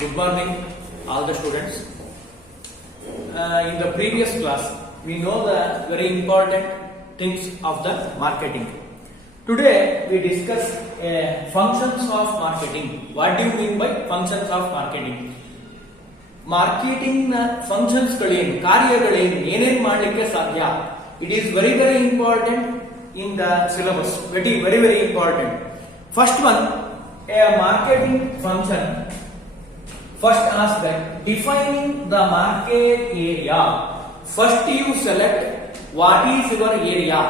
Good morning, all the students. In the previous class, we know the very important things of the marketing. Today, we discuss functions of marketing. What do you mean by functions of marketing? Marketing ನ functions ಗಳೇನು, ಕಾರ್ಯಗಳೇನು, ಏನೇನು ಮಾಡಲಿಕ್ಕೆ ಸಾಧ್ಯ. It is very very important in the syllabus. Very important. First one, a marketing function. First aspect, defining the market area. First you select what is your area.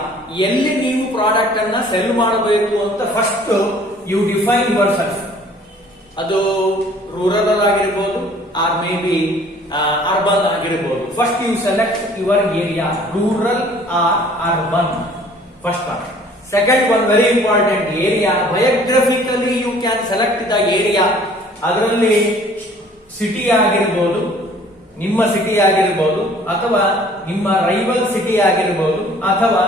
ಎಲ್ಲಿ ನೀವು product ಅನ್ನ sell ಮಾಡಬೇಕು ಅಂತ first you define yourself. ಅದು rural ಆಗಿರ್ಬೋದು or maybe urban ಆಗಿರ್ಬೋದು. First you select your area, rural or urban. First part. Second one, very important, area. Biographically you can select the area. ಅದರಲ್ಲಿ city ಆಗಿರ್ಬೋದು, ನಿಮ್ಮ city ಆಗಿರ್ಬೋದು, ಅಥವಾ ನಿಮ್ಮ rival city ಆಗಿರ್ಬೋದು, ಅಥವಾ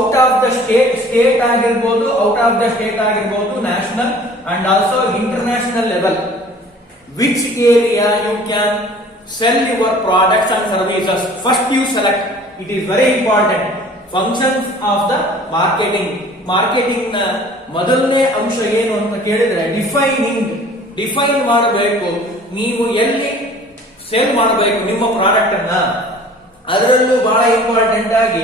ಔಟ್ ಆಫ್ ದ ಸ್ಟೇಟ್ ಆಗಿರ್ಬೋದು, ಔಟ್ ಆಫ್ ದ ಸ್ಟೇಟ್ ಆಗಿರ್ಬೋದು, national and also international level. Which area you can sell your products and services. First you select. It is very important. Functions of the marketing. Marketing ನ ಮೊದಲನೇ ಅಂಶ ಏನು ಅಂತ ಕೇಳಿದ್ರೆ define ಮಾಡಬೇಕು. ನೀವು ಎಲ್ಲಿ ಸೇಲ್ ಮಾಡಬೇಕು ನಿಮ್ಮ ಪ್ರಾಡಕ್ಟ್ ಅನ್ನ. ಅದರಲ್ಲೂ ಬಹಳ ಇಂಪಾರ್ಟೆಂಟ್ ಆಗಿ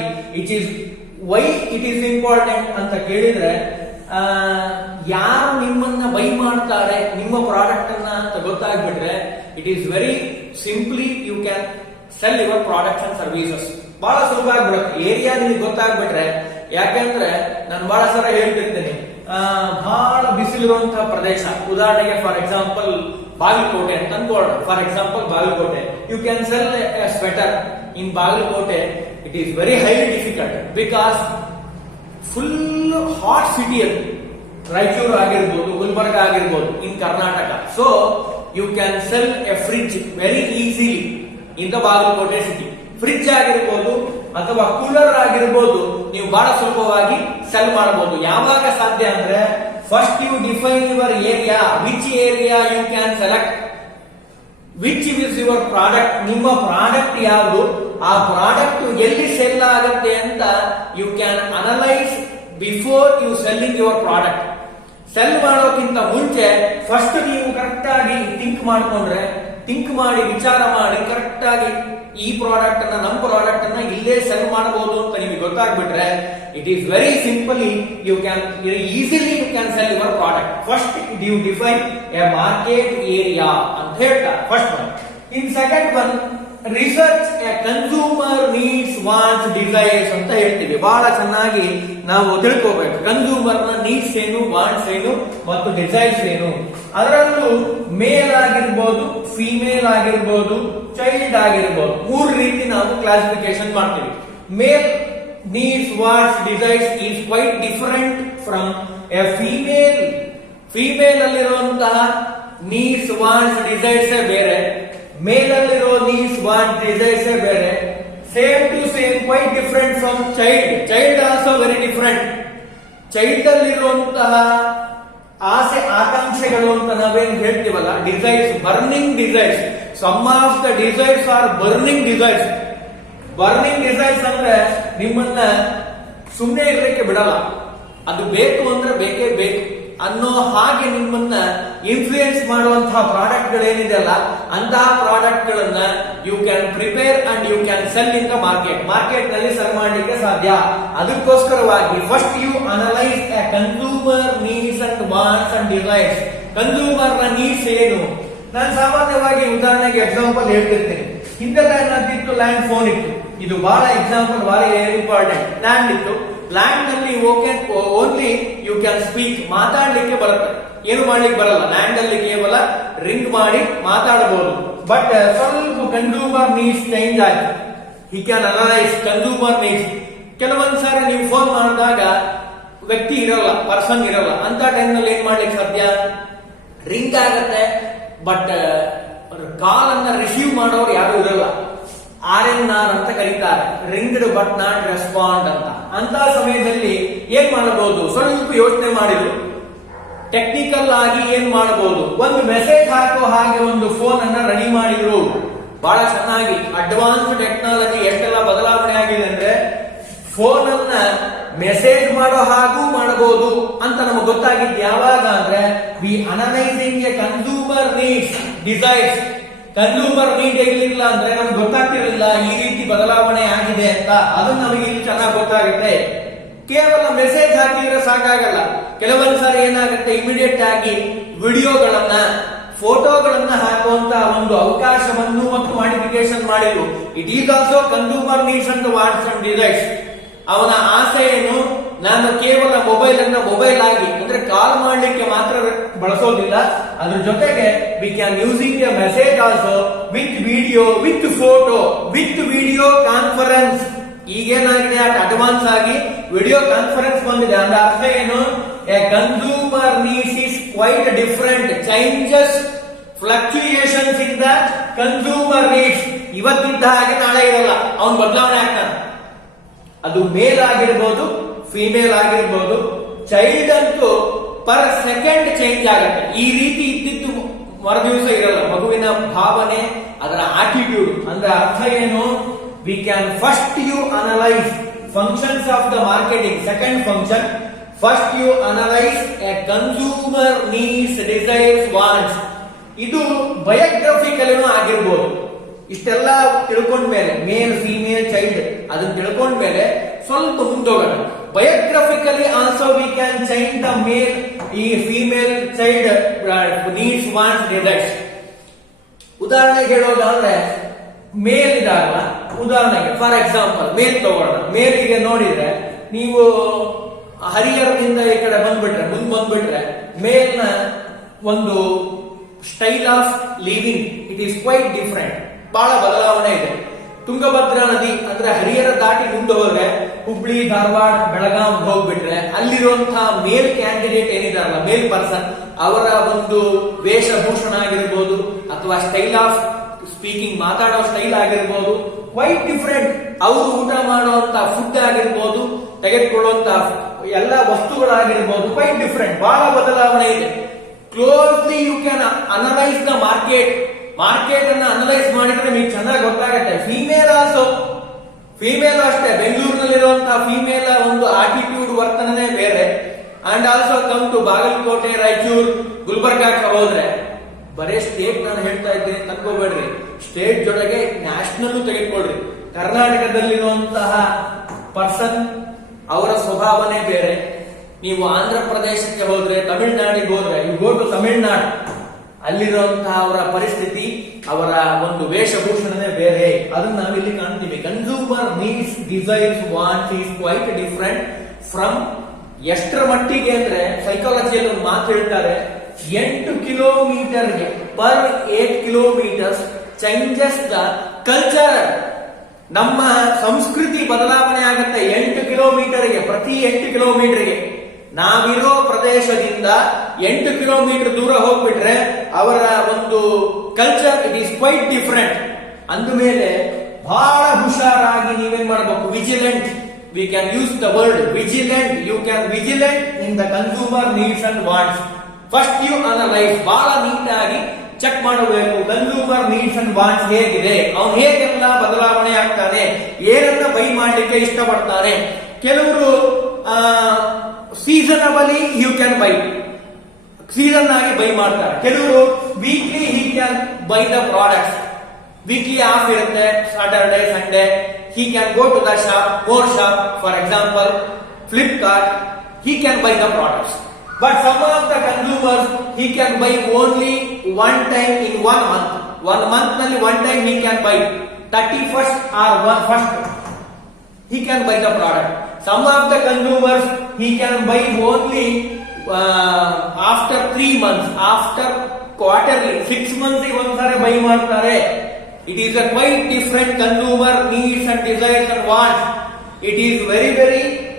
ವೈ ಇಟ್ ಈಸ್ ಇಂಪಾರ್ಟೆಂಟ್ ಅಂತ ಕೇಳಿದ್ರೆ, ಯಾರು ನಿಮ್ಮನ್ನ ಬೈ ಮಾಡ್ತಾರೆ ನಿಮ್ಮ ಪ್ರಾಡಕ್ಟ್ ಅನ್ನ ಅಂತ ಗೊತ್ತಾಗ್ಬಿಟ್ರೆ, it is very simply you can sell your products and services. ಬಹಳ ಸುಲಭ ಆಗ್ಬಿಡುತ್ತೆ ಏರಿಯಾ ನಿಮಗೆ ಗೊತ್ತಾಗ್ಬಿಟ್ರೆ. ಯಾಕಂದ್ರೆ ನಾನು ಬಹಳ ಸಲ ಹೇಳ್ತಿರ್ತೇನೆ, ಬಹಳ ಬಿಸಿಲಿರುವಂತಹ ಪ್ರದೇಶ, ಉದಾಹರಣೆಗೆ ಫಾರ್ ಎಕ್ಸಾಂಪಲ್ ಬಾಗಲಕೋಟೆ ಅಂತ ಅನ್ಕೊಳ್ಳೋಣ. For example Bagalkote, you can sell a sweater in Bagalkote. It is very highly difficult because full hot city ಅದು. ರಾಯಚೂರು ಆಗಿರ್ಬೋದು, ಗುಲ್ಬರ್ಗ ಆಗಿರ್ಬೋದು in Karnataka. So you can sell a fridge very easily in the Bagalkote city. Fridge ಆಗಿರ್ಬೋದು ಅಥವಾ cooler ಆಗಿರ್ಬೋದು, ನೀವು ಬಹಳ ಸುಲಭವಾಗಿ cell ಮಾಡಬಹುದು. ಯಾವಾಗ ಸಾಧ್ಯ ಅಂದ್ರೆ, first you define your area. Which area you can select, which is your product. ನಿಮ್ಮ ಪ್ರಾಡಕ್ಟ್ ಯಾವುದು, ಆ ಪ್ರಾಡಕ್ಟ್ ಎಲ್ಲಿ ಸೆಲ್ ಆಗುತ್ತೆ ಅಂತ you can analyse before you selling your product. Sell ಮಾಡೋಕ್ಕಿಂತ ಮುಂಚೆ ಫಸ್ಟ್ ನೀವು ಕರೆಕ್ಟ್ ಆಗಿ ಥಿಂಕ್ ಮಾಡಿ ವಿಚಾರ ಮಾಡಿ ಕರೆಕ್ಟ್ ಆಗಿ ಈ ಪ್ರಾಡಕ್ಟ್ ಅನ್ನ, ನಮ್ಮ ಪ್ರಾಡಕ್ಟ್ ಅನ್ನ ಇಲ್ಲೇ ಸೆಲ್ ಮಾಡಬಹುದು ಅಂತ ನಿಮಗೆ ಗೊತ್ತಾಗ್ಬಿಟ್ರೆ, it is very simply you can easily you can sell your product. First you define a market area ಅಂತ ಹೇಳ್ತಾರೆ. First one. In second one, research a consumer needs, wants, desires ಅಂತ ಹೇಳ್ತೀವಿ. ಬಹಳ ಚೆನ್ನಾಗಿ ನಾವು ತಿಳ್ಕೋಬೇಕು. ಕನ್ಸ್ಯೂಮರ್ ನ ನೀಡ್ಸ್ ಏನು, ವಾಂಟ್ಸ್ ಏನು ಮತ್ತು ಡಿಸೈರ್ಸ್ ಏನು. ಅದರಲ್ಲೂ ಮೇಲ್ ಆಗಿರ್ಬೋದು, ಫಿಮೇಲ್ ಆಗಿರ್ಬೋದು, ಚೈಲ್ಡ್ ಆಗಿರ್ಬೋದು, ಮೂರು ರೀತಿ ನಾವು ಕ್ಲಾಸಿಫಿಕೇಶನ್ ಮಾಡ್ತೀವಿ. Male needs, wants, desires is quite different from a female. Female ಅಲ್ಲಿರುವಂತಹ ನೀಡ್ಸ್, ವಾಂಟ್ಸ್, ಡಿಸೈರ್ಸ್ ಬೇರೆ, ಮೇಲ್ ಅಲ್ಲಿರೋ ನೀಡ್ಸ್, ವಾಂಟ್ಸ್, ಡಿಸೈರ್ಸ್ ಬೇರೆ. Same to same, quite different from child. Child also very different. Child ಅಲ್ಲಿರುವಂತಹ ಆಸೆ ಆಕಾಂಕ್ಷೆಗಳು ಅಂತ ನಾವೇನು ಹೇಳ್ತೀವಲ್ಲ, desires, burning desires. Some of the desires are burning desires. Burning desires ಅಂದ್ರೆ ನಿಮ್ಮನ್ನ ಸುಮ್ಮನೆ ಇರಲಿಕ್ಕೆ ಬಿಡಲ್ಲ. ಅದು ಬೇಕು ಅಂದ್ರೆ ಬೇಕೇ ಬೇಕು ಅನ್ನೋ ಹಾಗೆ ನಿಮ್ಮನ್ನ ಇನ್ಫ್ಲೂಯೆನ್ಸ್ ಮಾಡುವಂತಹ ಪ್ರಾಡಕ್ಟ್ ಗಳೇನಿದೆ ಅಲ್ಲ, ಅಂತಹ ಪ್ರಾಡಕ್ಟ್ ಗಳನ್ನ you can prepare and you can sell in the market ನಲ್ಲಿ ಸೆಲ್ ಮಾಡಲಿಕ್ಕೆ ಸಾಧ್ಯ. ಅದಕ್ಕೋಸ್ಕರವಾಗಿ first you analyse a consumer needs and wants and desires. Consumer ನ ನೀಡ್ಸ್ ಏನು. ನಾನು ಸಾಮಾನ್ಯವಾಗಿ ಉದಾಹರಣೆಗೆ ಎಕ್ಸಾಂಪಲ್ ಹೇಳ್ತಿರ್ತೇನೆ. ಹಿಂದೆಲ್ಲ ಏನಾಗ್ತಿತ್ತು, ಲ್ಯಾಂಡ್ ಫೋನ್ ಇತ್ತು. ಇದು ಬಹಳ ಎಕ್ಸಾಂಪಲ್, ಬಹಳ ಇಂಪಾರ್ಟೆಂಟ್. ಲ್ಯಾಂಡ್ ಇತ್ತು. ಲ್ಯಾಂಡ್ ನಲ್ಲಿ ಓನ್ಲಿ ಯು ಕ್ಯಾನ್ ಸ್ಪೀಕ್, ಮಾತಾಡ್ಲಿಕ್ಕೆ ಬರುತ್ತೆ, ಏನು ಮಾಡ್ಲಿಕ್ಕೆ ಬರಲ್ಲ. ಲ್ಯಾಂಡ್ ಅಲ್ಲಿ ಕೇವಲ ರಿಂಗ್ ಮಾಡಿ ಮಾತಾಡಬಹುದು. ಬಟ್ ಸ್ವಲ್ಪ ಕನ್ಸ್ಯೂಮರ್ ನೀಡ್ಸ್ ಚೇಂಜ್ ಆಗಿ he can analyse consumer needs. ಕೆಲವೊಂದ್ ಸಾರಿ ನೀವು ಫೋನ್ ಮಾಡಿದಾಗ ವ್ಯಕ್ತಿ ಇರಲ್ಲ, ಪರ್ಸನ್ ಇರಲ್ಲ. ಅಂತ ಟೈಮ್ ನಲ್ಲಿ ಏನ್ ಮಾಡ್ಲಿಕ್ಕೆ ಸಾಧ್ಯ, ರಿಂಗ್ ಆಗತ್ತೆ, ಬಟ್ ಕಾಲ್ ಅನ್ನ ರಿಸೀವ್ ಮಾಡೋರು ಯಾರು ಇರಲ್ಲ. RNR ಅಂತ ಕರೀತಾರೆ, ರಿಂಗ್ಡ್ ಬಟ್ ನಾಟ್ ರೆಸ್ಪಾಂಡ್ ಅಂತ. ಅಂತ ಸಮಯದಲ್ಲಿ ಏನ್ ಮಾಡಬಹುದು, ಸ್ವಲ್ಪ ಯೋಚನೆ ಮಾಡಿದ್ರು, ಟೆಕ್ನಿಕಲ್ ಆಗಿ ಏನ್ ಮಾಡಬಹುದು, ಒಂದು ಮೆಸೇಜ್ ಹಾಕೋ ಹಾಗೆ ಒಂದು ಫೋನ್ ಅನ್ನ ರೆಡಿ ಮಾಡಿದ್ರು. ಬಹಳ ಚೆನ್ನಾಗಿ ಅಡ್ವಾನ್ಸ್ ಟೆಕ್ನಾಲಜಿ ಎಷ್ಟೆಲ್ಲ ಬದಲಾವಣೆ ಆಗಿದೆ ಅಂದ್ರೆ ಫೋನ್ ಅನ್ನ ಮೆಸೇಜ್ ಮಾಡೋ ಹಾಗೂ ಮಾಡಬಹುದು ಅಂತ ನಮಗೆ ಗೊತ್ತಾಗಿದ್ದು ಯಾವಾಗ ಅಂದ್ರೆ we analysing a consumer needs desires. Consumer need ಇರಲಿಲ್ಲ ಅಂದ್ರೆ ನಮ್ಗೆ ಗೊತ್ತಾಗ್ತಿರಲಿಲ್ಲ ಈ ರೀತಿ ಬದಲಾವಣೆ ಆಗಿದೆ ಅಂತ. ಅದು ನಮಗೆ ಇಲ್ಲಿ ಚೆನ್ನಾಗಿ ಗೊತ್ತಾಗುತ್ತೆ. ಕೇವಲ ಮೆಸೇಜ್ ಹಾಕಿದ್ರೆ ಸಾಕಾಗಲ್ಲ. ಕೆಲವೊಂದು ಸಾರಿ ಏನಾಗುತ್ತೆ, ಇಮಿಡಿಯೇಟ್ ಆಗಿ ವಿಡಿಯೋಗಳನ್ನ ಫೋಟೋಗಳನ್ನ ಹಾಕುವಂತ ಒಂದು ಅವಕಾಶವನ್ನು ಮತ್ತು ಮಾಡಿಫಿಕೇಶನ್ ಮಾಡಿದ್ರು. It is also consumer needs and wants and desires. ಅವನ ಆಸೆ ಏನು, ನಾನು ಕೇವಲ ಮೊಬೈಲ್ ಅನ್ನ ಮೊಬೈಲ್ ಆಗಿ ಅಂದ್ರೆ ಕಾಲ್ ಮಾಡ್ಲಿಕ್ಕೆ ಮಾತ್ರ ಬಳಸೋದಿಲ್ಲ, ಅದ್ರ ಜೊತೆಗೆ we can using a message also with video, with photo, with video conference. ಈಗೇನಾಗಿದೆ, ಅಡ್ವಾನ್ಸ್ ಆಗಿ ವಿಡಿಯೋ ಕಾನ್ಫರೆನ್ಸ್ ಬಂದಿದೆ. ಅಂದ್ರೆ ಅರ್ಥ ಏನು, a consumer needs is quite different, changes fluctuations in the consumer needs. ಇವತ್ತಿದ್ದ ಹಾಗೆ ನಾಳೆ ಇರಲ್ಲ, ಅವನು ಬದಲಾವಣೆ ಆಗ್ತಾನೆ. ಅದು ಮೇಲ್ ಆಗಿರ್ಬೋದು, ಫಿಮೇಲ್ ಆಗಿರ್ಬೋದು. ಚೈಲ್ಡ್ ಅಂತೂ ಪರ್ ಸೆಕೆಂಡ್ ಚೇಂಜ್ ಆಗುತ್ತೆ. ಈ ರೀತಿ ಇದ್ದಿದ್ದು ಮರುದಿವಸ ಇರಲ್ಲ. ಮಗುವಿನ ಭಾವನೆ, ಅದರ ಆಟಿಟ್ಯೂಡ್. ಅಂದ್ರೆ ಅರ್ಥ ಏನು, we can first you analyze functions of the marketing. Second function, first you analyze a consumer needs, desires, wants. ಇದು ಬಯೋಗ್ರಫಿಕಲ್ ಆಗಿರ್ಬೋದು. ಇಷ್ಟೆಲ್ಲ ತಿಳ್ಕೊಂಡ್ಮೇಲೆ ಮೇಲ್ ಫಿಮೇಲ್ ಚೈಲ್ಡ್ ಅದನ್ನ ತಿಳ್ಕೊಂಡ್ಮೇಲೆ ಸ್ವಲ್ಪ ಮುಂದೋಗೋಣ. Biographically also we can change the male ಈ female child needs wants desires. ಉದಾಹರಣೆಗೆ ಹೇಳೋದಾದ್ರೆ ಮೇಲ್ ಇದಾಗ, ಉದಾಹರಣೆಗೆ ಫಾರ್ ಎಕ್ಸಾಂಪಲ್ ಮೇಲ್ ತಗೊಳ್ಳೋಣ. ಮೇಲಿಗೆ ನೋಡಿದ್ರೆ ನೀವು ಹರಿಹರದಿಂದ ಈ ಕಡೆ ಬಂದ್ಬಿಟ್ರೆ ಮೇಲ್ನ ಒಂದು style of living it is quite different. ಬಹಳ ಬದಲಾವಣೆ ಇದೆ. ತುಂಗಭದ್ರಾ ನದಿ ಅಂದ್ರೆ ಹರಿಹರ ದಾಟಿ ಮುಂದೆ ಹೋದ್ರೆ ಹುಬ್ಳಿ, ಧಾರವಾಡ, ಬೆಳಗಾಂ ಹೋಗ್ಬಿಟ್ರೆ ಅಲ್ಲಿರುವಂತಹ ಮೇಲ್ ಕ್ಯಾಂಡಿಡೇಟ್ ಏನಿದಾರಲ್ಲ, ಮೇಲ್ ಪರ್ಸನ್, ಅವರ ಒಂದು ವೇಷಭೂಷಣ ಆಗಿರ್ಬೋದು ಅಥವಾ ಸ್ಟೈಲ್ ಆಫ್ ಸ್ಪೀಕಿಂಗ್, ಮಾತಾಡೋ ಸ್ಟೈಲ್ ಆಗಿರ್ಬೋದು, ಕ್ವೈಟ್ ಡಿಫರೆಂಟ್. ಅವರು ಊಟ ಮಾಡುವಂತ ಫುಡ್ ಆಗಿರ್ಬೋದು, ತೆಗೆದುಕೊಳ್ಳುವಂತ ಎಲ್ಲ ವಸ್ತುಗಳಾಗಿರ್ಬೋದು, ಕ್ವೈಟ್ ಡಿಫರೆಂಟ್. ಬಹಳ ಬದಲಾವಣೆ ಇದೆ. Closely you can analyse the market. Market ಅನ್ನ ಅನಲೈಸ್ ಮಾಡಿದ್ರೆ ನಿಮಗೆ ಚೆನ್ನಾಗಿ ಗೊತ್ತಾಗುತ್ತೆ. ಫಿಮೇಲ್ ಆಲ್ಸೋ, ಫಿಮೇಲ್ ಅಷ್ಟೇ, ಬೆಂಗಳೂರಿನಲ್ಲಿರುವಂತಹ ಫಿಮೇಲ್ ಒಂದು ಆಟಿಟ್ಯೂಡ್, ವರ್ತನೆ ಬೇರೆ. And also come to Bagalkot, Raichur, ಗುಲ್ಬರ್ಗಾಕ್ಕೆ ಹೋದ್ರೆ ಬರೇ ಸ್ಟೇಟ್ ನಾನು ಹೇಳ್ತಾ ಇದ್ದೀನಿ ತಕ್ಕೋಬೇಡ್ರಿ, ಸ್ಟೇಟ್ ಜೊತೆಗೆ ನ್ಯಾಷನಲ್ ತೆಗೆದುಕೊಳ್ರಿ. ಕರ್ನಾಟಕದಲ್ಲಿರುವಂತಹ ಪರ್ಸನ್ ಅವರ ಸ್ವಭಾವನೆ ಬೇರೆ. ನೀವು ಆಂಧ್ರ ಪ್ರದೇಶಕ್ಕೆ ಹೋದ್ರೆ, ತಮಿಳುನಾಡಿಗೆ ಹೋದ್ರೆ, ಯು ಗೋ ಟು ತಮಿಳುನಾಡು, ಅಲ್ಲಿರುವಂತಹ ಅವರ ಪರಿಸ್ಥಿತಿ, ಅವರ ಒಂದು ವೇಷಭೂಷಣನೇ ಬೇರೆ. ಅದನ್ನ ನಾವಿಲ್ಲಿ ಕಾಣ್ತೀವಿ. Consumer needs, desires, wants is quite different from. ಎಷ್ಟರ ಮಟ್ಟಿಗೆ ಅಂದ್ರೆ ಸೈಕಾಲಜಿಯಲ್ಲಿ ಒಂದು ಮಾತು ಹೇಳ್ತಾರೆ, 8 ಕಿಲೋಮೀಟರ್ಗೆ per 8 kilometres changes the culture. ನಮ್ಮ ಸಂಸ್ಕೃತಿ ಬದಲಾವಣೆ ಆಗುತ್ತೆ 8 ಕಿಲೋಮೀಟರ್ಗೆ. ಪ್ರತಿ 8 ಕಿಲೋಮೀಟರ್ಗೆ ನಾವಿರೋ ಪ್ರದೇಶದಿಂದ 8 ಕಿಲೋಮೀಟರ್ ದೂರ ಹೋಗ್ಬಿಟ್ರೆ ಅವರ ಒಂದು culture it is quite different. ಅಂದಮೇಲೆ ಬಹಳ ಹುಷಾರಾಗಿ ನೀವೇನ್ ಮಾಡಬೇಕು, vigilant. We can use the word vigilant. You can vigilant in the consumer needs and wants. First you analyse, ಬಹಳ ನೀಟಾಗಿ ಚೆಕ್ ಮಾಡಬೇಕು ಕನ್ಸ್ಯೂಮರ್ ನೀಡ್ಸ್ ಅಂಡ್ ವಾಂಟ್ಸ್ ಹೇಗಿದೆ, ಅವನು ಹೇಗೆಲ್ಲ ಬದಲಾವಣೆ ಆಗ್ತಾನೆ, ಏನನ್ನ ಬೈ ಮಾಡ್ಲಿಕ್ಕೆ ಇಷ್ಟಪಡ್ತಾನೆ. ಕೆಲವರು seasonably you can buy, season ಆಗಿ ಬೈ ಮಾಡ್ತಾರೆ. ಕೆಲವರು weekly he can buy the products. Weekly off ಇರುತ್ತೆ, Saturday Sunday, he can go to the shop, more shop, for example Flipkart, he can buy the products. But some of the consumers, he can buy only one time in 1 month. 1 month nalli one time he can buy 31st or 1st he can buy the product. Some of the consumers, he can buy only after 3 months, after quarterly, 6 months ಗೆ ಒಂದ್ಸಾರಿ by ಮಾಡ್ತಾರೆ. It is a quite different consumer needs and desires and wants. It is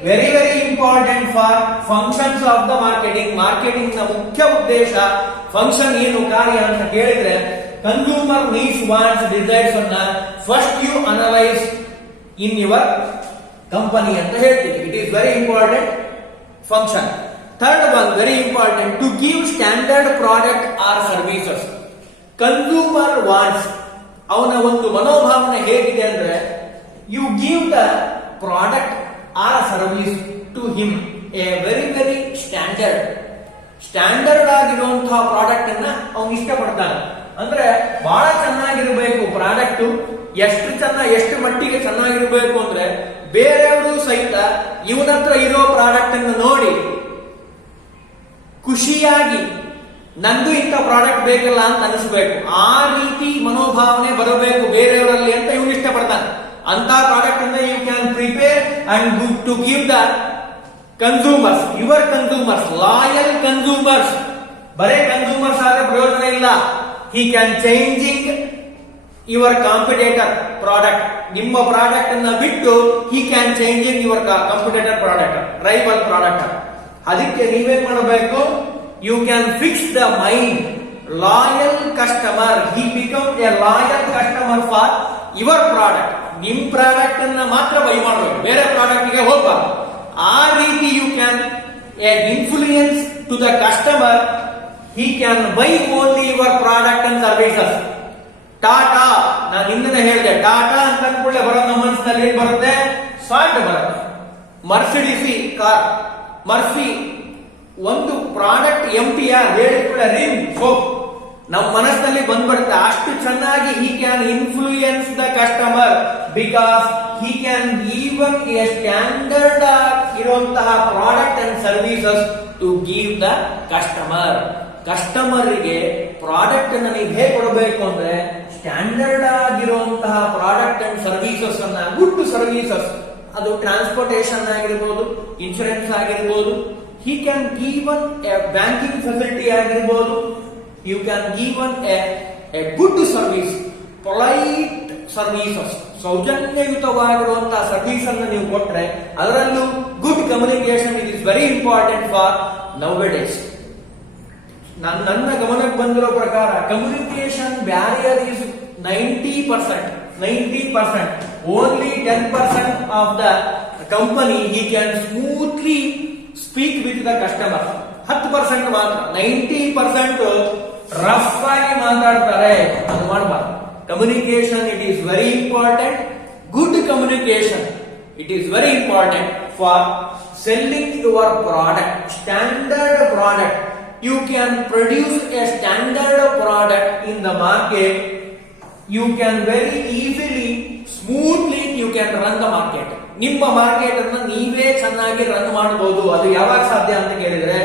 very important for functions of the marketing. Marketing ನ ಮುಖ್ಯ ಉದ್ದೇಶ, function ಏನು, ಕಾರ್ಯ ಅಂತ ಕೇಳಿದ್ರೆ consumer needs, wants, desires ಅನ್ನ first you analyze in your company ಅಂತ ಹೇಳ್ತೀವಿ. It is very important function. Third one, very important, to give standard product or services. Consumer wants, ಅವನ ಒಂದು ಮನೋಭಾವನೆ ಹೇಗಿದೆ ಅಂದ್ರೆ, you give the product or service to him a very standard ಆಗಿರುವಂತಹ product ಅನ್ನ ಅವನು ಇಷ್ಟಪಡ್ತಾನೆ. ಅಂದ್ರೆ ಬಹಳ ಚೆನ್ನಾಗಿರ್ಬೇಕು ಪ್ರಾಡಕ್ಟ್, ಎಷ್ಟು ಮಟ್ಟಿಗೆ ಚೆನ್ನಾಗಿರ್ಬೇಕು ಅಂದ್ರೆ ಬೇರೆಯವರು ಸಹಿತ ಇವನ ಹತ್ರ ಇರೋ ಪ್ರಾಡಕ್ಟ್ ಅನ್ನು ನೋಡಿ ಖುಷಿಯಾಗಿ ನಂದು ಇಂಥ ಪ್ರಾಡಕ್ಟ್ ಬೇಕಲ್ಲ ಅಂತ ಅನಿಸ್ಬೇಕು. ಆ ರೀತಿ ಮನೋಭಾವನೆ ಬರಬೇಕು ಬೇರೆಯವರಲ್ಲಿ ಅಂತ ಇವನು ಇಷ್ಟಪಡ್ತಾನೆ. ಅಂತ ಪ್ರಾಡಕ್ಟ್ ಅನ್ನ you can prepare and to give the consumers, your consumers, loyal consumers. ಬರೇ ಕನ್ಸೂಮರ್ಸ್ ಆದ್ರೆ ಪ್ರಯೋಜನ ಇಲ್ಲ. He can changing your competitor product. ನಿಮ್ಮ ಪ್ರಾಡಕ್ಟ್ ಅನ್ನ ಬಿಟ್ಟು he can changing your competitor product, rival product. ಅದಕ್ಕೆ ನೀವೇನ್ ಮಾಡಬೇಕು, you can fix the mind loyal customer. He become a loyal customer for your product. ನಿಮ್ ಪ್ರಾಡಕ್ಟ್ ಅನ್ನ ಮಾತ್ರ by ಮಾಡಬೇಕು, ಬೇರೆ ಪ್ರಾಡಕ್ಟ್ ಗೆ ಹೋಗಬಾರ್ದು. ಆ ರೀತಿ you can influence to the customer. He can buy only your product and services. Tata, ನಾನು ಹಿಂದೆ ಹೇಳಿದೆ, ಟಾಟಾ ಅಂತ ಅಂದ್ಕೊಳ್ಳೆ ಬರೋ ನಮ್ಮ ಮನಸ್ಸಿನಲ್ಲಿ ಏನ್ ಬರುತ್ತೆ, ಸಾಲ್ಟ್ ಬರುತ್ತೆ. ಮರ್ಸಿಡಿಸಿ ಕಾರ್, ಮರ್ಫಿ ಒಂದು ಪ್ರಾಡಕ್ಟ್ MTR ಹೇಳಿಕೊಳ್ಳೆ ರಿಮ್ ಸೋಪ್ ನಮ್ಮ ಮನಸ್ಸಿನಲ್ಲಿ ಬಂದ್ಬಿಡುತ್ತೆ. ಅಷ್ಟು ಚೆನ್ನಾಗಿ he can influence the customer because he can given a standard ಇರುವಂತಹ product and services to give the customer. ಕಸ್ಟಮರ್ಗೆ ಪ್ರಾಡಕ್ಟ್ ಅನ್ನ ನೀವು ಹೇಗೆ ಕೊಡಬೇಕು ಅಂದ್ರೆ ಸ್ಟ್ಯಾಂಡರ್ಡ್ ಆಗಿರುವಂತಹ ಪ್ರಾಡಕ್ಟ್ ಅಂಡ್ ಸರ್ವಿಸಸ್ ಅನ್ನ, ಗುಡ್ ಸರ್ವಿಸಸ್, ಅದು ಟ್ರಾನ್ಸ್ಪೋರ್ಟೇಷನ್ ಆಗಿರ್ಬೋದು, ಇನ್ಶೂರೆನ್ಸ್ ಆಗಿರ್ಬೋದು, he can given a banking facility ಆಗಿರ್ಬೋದು, you can given a good service, polite services, ಸೌಜನ್ಯಯುತವಾಗಿರುವಂತಹ service ಅನ್ನು ನೀವು ಕೊಟ್ರೆ, ಅದರಲ್ಲೂ good communication it is very important for now days. ನನ್ನ ಗಮನಕ್ಕೆ ಬಂದಿರೋ ಪ್ರಕಾರ communication barrier is 90%. Only 10% of the company he can smoothly speak with the customer. 10% ಮಾತ್ರ, 90% rough ಆಗಿ ಮಾತಾಡ್ತಾರೆ. ಅದು ಮಾಡಬಾರ್ದು. Communication it is very important. Good communication it is very important for selling your product, standard product. You can produce a standard product in the market. You can very easily, smoothly, you can run the market. ನಿಮ್ಮ market ಅನ್ನು ನೀವೇ ಚೆನ್ನಾಗಿ run ಮಾಡಬಹುದು. ಅದು ಯಾವಾಗ ಸಾಧ್ಯ ಅಂತ ಕೇಳಿದ್ರೆ,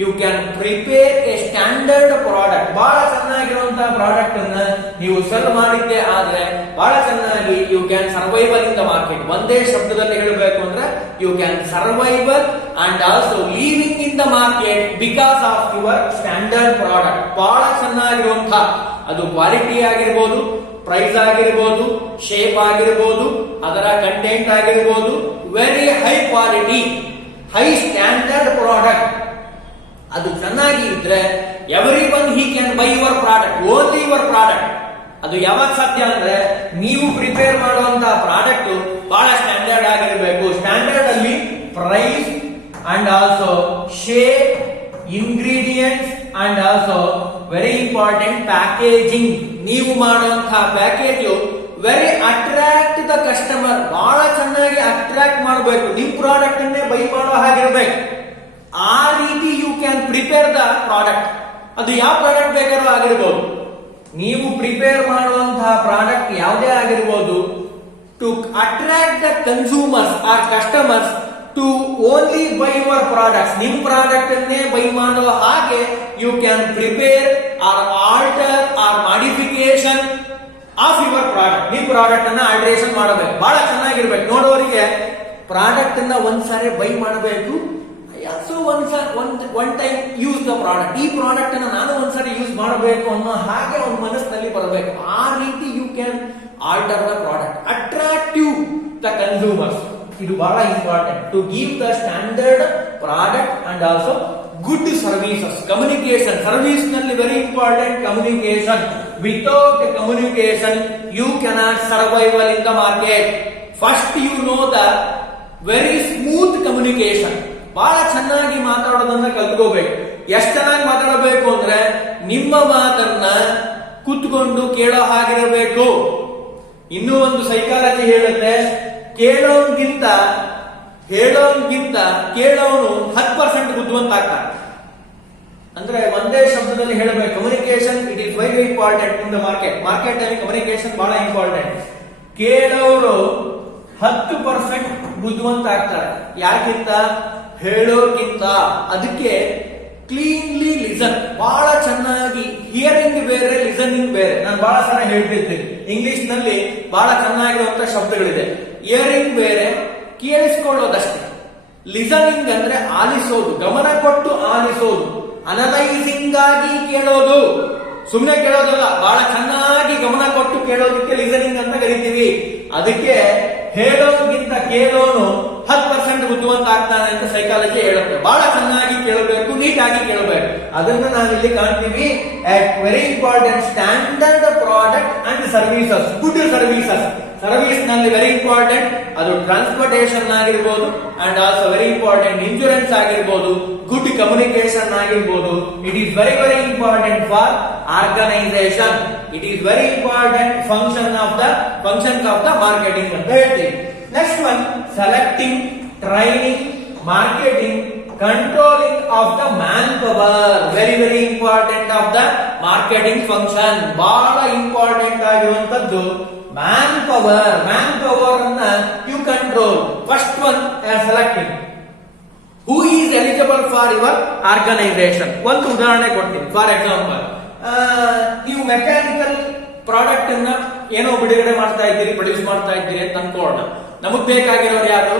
you can prepare a standard product. ಬಹಳ ಚೆನ್ನಾಗಿರುವಂತಹ ಪ್ರಾಡಕ್ಟ್ ಅನ್ನ ನೀವು ಸೆಲ್ ಮಾಡಿದ್ದೆ ಆದ್ರೆ ಬಹಳ ಚೆನ್ನಾಗಿ you can survival in the market. ಒಂದೇ ಶಬ್ದದಲ್ಲಿ ಹೇಳಬೇಕು ಅಂದ್ರೆ you can survival and also living in the market because of your standard product. ಬಹಳ ಚೆನ್ನಾಗಿರುವಂತಹ, ಅದು ಕ್ವಾಲಿಟಿ ಆಗಿರ್ಬೋದು, ಪ್ರೈಸ್ ಆಗಿರ್ಬೋದು, ಶೇಪ್ ಆಗಿರ್ಬೋದು, ಅದರ ಕಂಟೆಂಟ್ ಆಗಿರ್ಬೋದು, very high quality, high standard product. ಅದು ಚೆನ್ನಾಗಿ ಇದ್ರೆ every one he can by your product, only your product. ಅದು ಯಾವಾಗ ಸಾಧ್ಯ ಅಂದ್ರೆ ನೀವು ಪ್ರಿಪೇರ್ ಮಾಡುವಂತಹ ಪ್ರಾಡಕ್ಟ್ ಬಹಳ ಸ್ಟ್ಯಾಂಡರ್ಡ್ ಆಗಿರಬೇಕು. ಸ್ಟ್ಯಾಂಡರ್ಡ್ ಅಲ್ಲಿ price and also shape, ingredients and also very important packaging. ನೀವು ಮಾಡುವಂತಹ package very attract the customer. ಬಹಳ ಚೆನ್ನಾಗಿ ಅಟ್ರಾಕ್ಟ್ ಮಾಡಬೇಕು, ನಿಮ್ ಪ್ರಾಡಕ್ಟ್ ಅನ್ನೇ ಬೈ ಮಾಡೋ ಹಾಗಿರ್ಬೇಕು. ಆ ರೀತಿ you can prepare the product. ಅದು ಯಾವ ಪ್ರಾಡಕ್ಟ್ ಬೇಕಾದ್ರೂ ಆಗಿರ್ಬೋದು. ನೀವು ಪ್ರಿಪೇರ್ ಮಾಡುವಂತಹ ಪ್ರಾಡಕ್ಟ್ ಯಾವುದೇ ಆಗಿರ್ಬೋದು, to attract the consumers or customers to only buy your products. ನಿಮ್ ಪ್ರಾಡಕ್ಟ್ ಅನ್ನೇ ಬೈ ಮಾಡೋ ಹಾಗೆ you can prepare or alter or modification of your product. ನಿಮ್ ಪ್ರಾಡಕ್ಟ್ ಅನ್ನ ಆಲ್ಟರೇಷನ್ ಮಾಡಬೇಕು, ಬಹಳ ಚೆನ್ನಾಗಿರ್ಬೇಕು. ನೋಡೋರಿಗೆ ಪ್ರಾಡಕ್ಟ್ ಅನ್ನ ಒಂದ್ಸಾರಿ ಬೈ ಮಾಡಬೇಕು, so one time use the product. ಈ ಪ್ರಾಡಕ್ಟ್ ಅನ್ನ ನಾನು ಒಂದ್ಸರಿ ಯೂಸ್ ಮಾಡಬೇಕು ಅನ್ನೋ ಹಾಗೆ ಒಂದು ಮನಸ್ಸಿನಲ್ಲಿ ಬರಬೇಕು. ಆ ರೀತಿ you can alter the product, attractive the consumers. ಇದು ಬಹಳ important to give the standard product and also good services. Communication service ನಲ್ಲಿ very important communication. Without communication you cannot survival in the market. First you know the very smooth communication. ಬಹಳ ಚೆನ್ನಾಗಿ ಮಾತಾಡೋದನ್ನ ಕಲ್ತ್ಕೋಬೇಕು. ಎಷ್ಟು ಚೆನ್ನಾಗಿ ಮಾತಾಡಬೇಕು ಅಂದ್ರೆ ನಿಮ್ಮ ಮಾತನ್ನ ಕೂತ್ಕೊಂಡು ಕೇಳೋ ಹಾಗಿರಬೇಕು. ಇನ್ನೂ ಒಂದು ಸೈಕಾಲಜಿ ಹೇಳುತ್ತೆ, ಕೇಳೋನ್ಗಿಂತ ಕೇಳೋನು 10% ಬುದ್ಧಿವಂತ ಆಗ್ತಾನೆ. ಅಂದ್ರೆ ಒಂದೇ ಶಬ್ದದಲ್ಲಿ ಹೇಳಬೇಕು, communication it is very important in the market ಅಲ್ಲಿ ಕಮ್ಯುನಿಕೇಶನ್ ಬಹಳ ಇಂಪಾರ್ಟೆಂಟ್. ಕೇಳೋರು 10% ಬುದ್ಧಿವಂತ ಆಗ್ತಾರೆ. ಯಾಕಿಂತ? ಹೇಳೋರ್ಗಿಂತ. ಅದಕ್ಕೆ ಕ್ಲೀನ್ಲಿ ಲಿಸನ್, ಬಹಳ ಚೆನ್ನಾಗಿ. ಹಿಯರಿಂಗ್ ಬೇರೆ, ಲಿಸನಿಂಗ್ ಬೇರೆ. ನಾನು ಬಹಳ ಸಲ ಹೇಳ್ತಿರ್ತೀನಿ, ಇಂಗ್ಲಿಷ್ ನಲ್ಲಿ ಬಹಳ ಚೆನ್ನಾಗಿರುವಂತ ಶಬ್ದಗಳಿದೆ. ಹಿಯರಿಂಗ್ ಬೇರೆ, ಕೇಳಿಸ್ಕೊಳ್ಳೋದಷ್ಟೇ. ಲಿಸನಿಂಗ್ ಅಂದ್ರೆ ಆಲಿಸೋದು, ಗಮನ ಕೊಟ್ಟು ಆಲಿಸೋದು, ಅನಲೈಸಿಂಗ್ ಆಗಿ ಕೇಳೋದು, ಸುಮ್ಮನೆ ಕೇಳೋದಲ್ಲ, ಬಹಳ ಚೆನ್ನಾಗಿ ಗಮನ ಕೊಟ್ಟು ಕೇಳೋದಕ್ಕೆ ಲಿಸನಿಂಗ್ ಅಂತ ಕರಿತೀವಿ. ಅದಕ್ಕೆ ಹೇಳೋದಕ್ಕಿಂತ ಕೇಳೋನು 10% ಬುದ್ಧಿವಂತ ಆಗ್ತಾನೆ ಅಂತ ಸೈಕಾಲಜಿ ಹೇಳುತ್ತೆ. ಬಹಳ ಚೆನ್ನಾಗಿ ಕೇಳಬೇಕು, ನೀಟಾಗಿ ಕೇಳಬೇಕು. ಅದನ್ನ ನಾವಿಲ್ಲಿ ಕಾಣ್ತೀವಿ. Very important standard product and services, good services. Service ನಲ್ಲಿ ವೆರಿ ಇಂಪಾರ್ಟೆಂಟ್, ಅದು ಟ್ರಾನ್ಸ್ಪೋರ್ಟೇಷನ್ ಆಗಿರ್ಬೋದು, and also very important insurance ಆಗಿರ್ಬೋದು, ಗುಡ್ ಕಮ್ಯುನಿಕೇಶನ್ ಆಗಿರ್ಬೋದು. It is very very important for organization. It is very important functions of the marketing ಅಂತ ಹೇಳ್ತೀವಿ. Next one, selecting, training, marketing, controlling of the man power. Very very important of the marketing function. ಬಹಳ important ಆಗಿರುವಂತದ್ದು man power. Man power ಅನ್ನ you control. First one, selecting. Who is eligible for your organisation. ಒಂದು ಉದಾಹರಣೆ ಕೊಡ್ತೀನಿ. For example, ನೀವು mechanical product ಅನ್ನ ಏನೋ ಬಿಡುಗಡೆ ಮಾಡ್ತಾ ಇದ್ದೀರಿ, ಪ್ರೊಡ್ಯೂಸ್ ಮಾಡ್ತಾ ಇದ್ದೀರಿ ಅಂತ ಅನ್ಕೊಳ್ಳೋಣ. ನಮಗ್ ಬೇಕಾಗಿರೋರು ಯಾರು?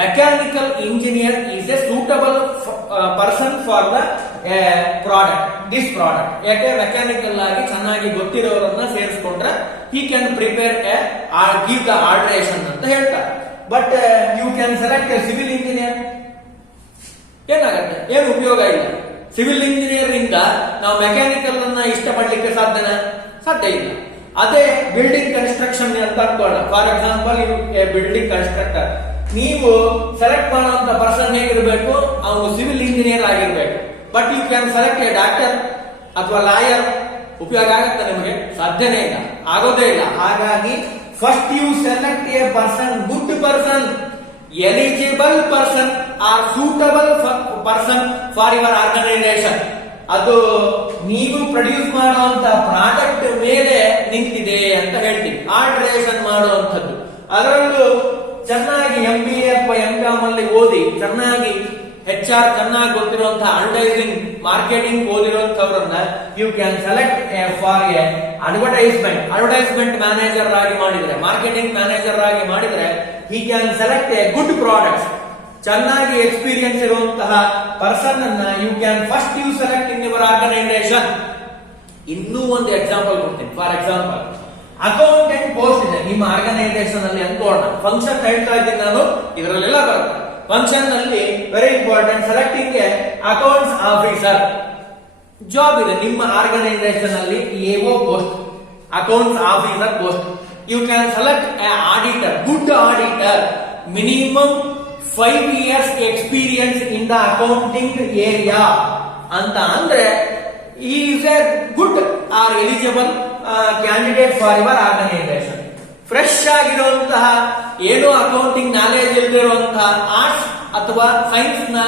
Mechanical engineer is A suitable person for the this product. ಯಾಕೆ? ಮೆಕ್ಯಾನಿಕಲ್ ಆಗಿ ಚೆನ್ನಾಗಿ ಗೊತ್ತಿರೋರನ್ನ ಸೇರಿಸ್ಕೊಂಡ್ರೆ he can prepare give the alteration ಅಂತ ಹೇಳ್ತಾರೆ. But you can select a civil engineer. ಏನಾಗುತ್ತೆ? ಏನು ಉಪಯೋಗ ಇಲ್ಲ. ಸಿವಿಲ್ ಇಂಜಿನಿಯರ್ ಇಂದ ನಾವು ಮೆಕ್ಯಾನಿಕಲ್ ಅನ್ನ ಇಷ್ಟಪಡ್ಲಿಕ್ಕೆ ಸಾಧ್ಯ ಇಲ್ಲ. ಅದೇ ಬಿಲ್ಡಿಂಗ್ ಕನ್ಸ್ಟ್ರಕ್ಷನ್ ಅಂತ ಅನ್ಕೊಳ್ಳೋಣ. ಫಾರ್ ಎಕ್ಸಾಂಪಲ್, ಬಿಲ್ಡಿಂಗ್ ಕನ್ಸ್ಟ್ರಕ್ಟರ್, ನೀವು ಸೆಲೆಕ್ಟ್ ಮಾಡುವಂತ ಪರ್ಸನ್ ಹೇಗಿರ್ಬೇಕು? ಅವನು ಸಿವಿಲ್ ಇಂಜಿನಿಯರ್ ಆಗಿರ್ಬೇಕು. But you can select a doctor ಅಥವಾ ಲಾಯರ್. ಉಪಯೋಗ ಆಗುತ್ತೆ ನಿಮಗೆ? ಸಾಧ್ಯನೇ ಇಲ್ಲ, ಆಗೋದೇ ಇಲ್ಲ. ಹಾಗಾಗಿ first you select a person, good person, eligible person or suitable person for your organization. ಅದು ನೀವು ಪ್ರೊಡ್ಯೂಸ್ ಮಾಡುವಂತ ಪ್ರಾಡಕ್ಟ್ ಮೇಲೆ ನಿಂತಿದೆ ಅಂತ ಹೇಳ್ತೀವಿ. ಆಲ್ಟರೇಷನ್ ಮಾಡುವಂಥದ್ದು. ಅದರಲ್ಲೂ ಚೆನ್ನಾಗಿ MBA ಅಥವಾ MCom ಅಲ್ಲಿ ಓದಿ ಚೆನ್ನಾಗಿ HR ಚೆನ್ನಾಗಿ ಗೊತ್ತಿರುವಂತಹ ಅಡ್ವರ್ಟೈಸಿಂಗ್, ಮಾರ್ಕೆಟಿಂಗ್ ಓದಿರುವಂತವ್ರನ್ನ you can select for a advertisement manager ಆಗಿ ಮಾಡಿದ್ರೆ, ಮಾರ್ಕೆಟಿಂಗ್ ಮ್ಯಾನೇಜರ್ ಆಗಿ ಮಾಡಿದ್ರೆ, he can select a good products. ಚೆನ್ನಾಗಿ ಎಕ್ಸ್ಪೀರಿಯನ್ಸ್ ಇರುವಂತಹ ಪರ್ಸನ್ ಅನ್ನ you can first you select in your organization. ಇನ್ನೂ ಒಂದು ಎಕ್ಸಾಂಪಲ್ ಕೊಡ್ತೀನಿ. ಫಾರ್ ಎಕ್ಸಾಂಪಲ್, ಅಕೌಂಟೆಂಟ್ ಪೋಸ್ಟ್ ಇದೆ ನಿಮ್ಮ ಆರ್ಗನೈಸೇಷನ್ ಅಲ್ಲಿ ಅನ್ಕೋಣ. ಫಂಕ್ಷನ್ ಹೇಳ್ತಾ ಇದ್ದೀನಿ ನಾನು, ಇದರಲ್ಲೆಲ್ಲ ಬರುತ್ತೆ. ಫಂಕ್ಷನ್ ನಲ್ಲಿ very important, selecting a accounts officer job ಇದೆ ನಿಮ್ಮ ಆರ್ಗನೈಸೇಷನ್ ಅಲ್ಲಿ. AO post, accounts officer post. You can select a auditor, good auditor, minimum 5 years experience in the accounting area ಅಂತ ಅಂದ್ರೆ is a good or eligible candidate for your organization. Fresh ಆಗಿರುವಂತಹ, ಏನೋ accounting knowledge ಇಲ್ಲದಿರುವಂತಹ arts ಅಥವಾ science ನ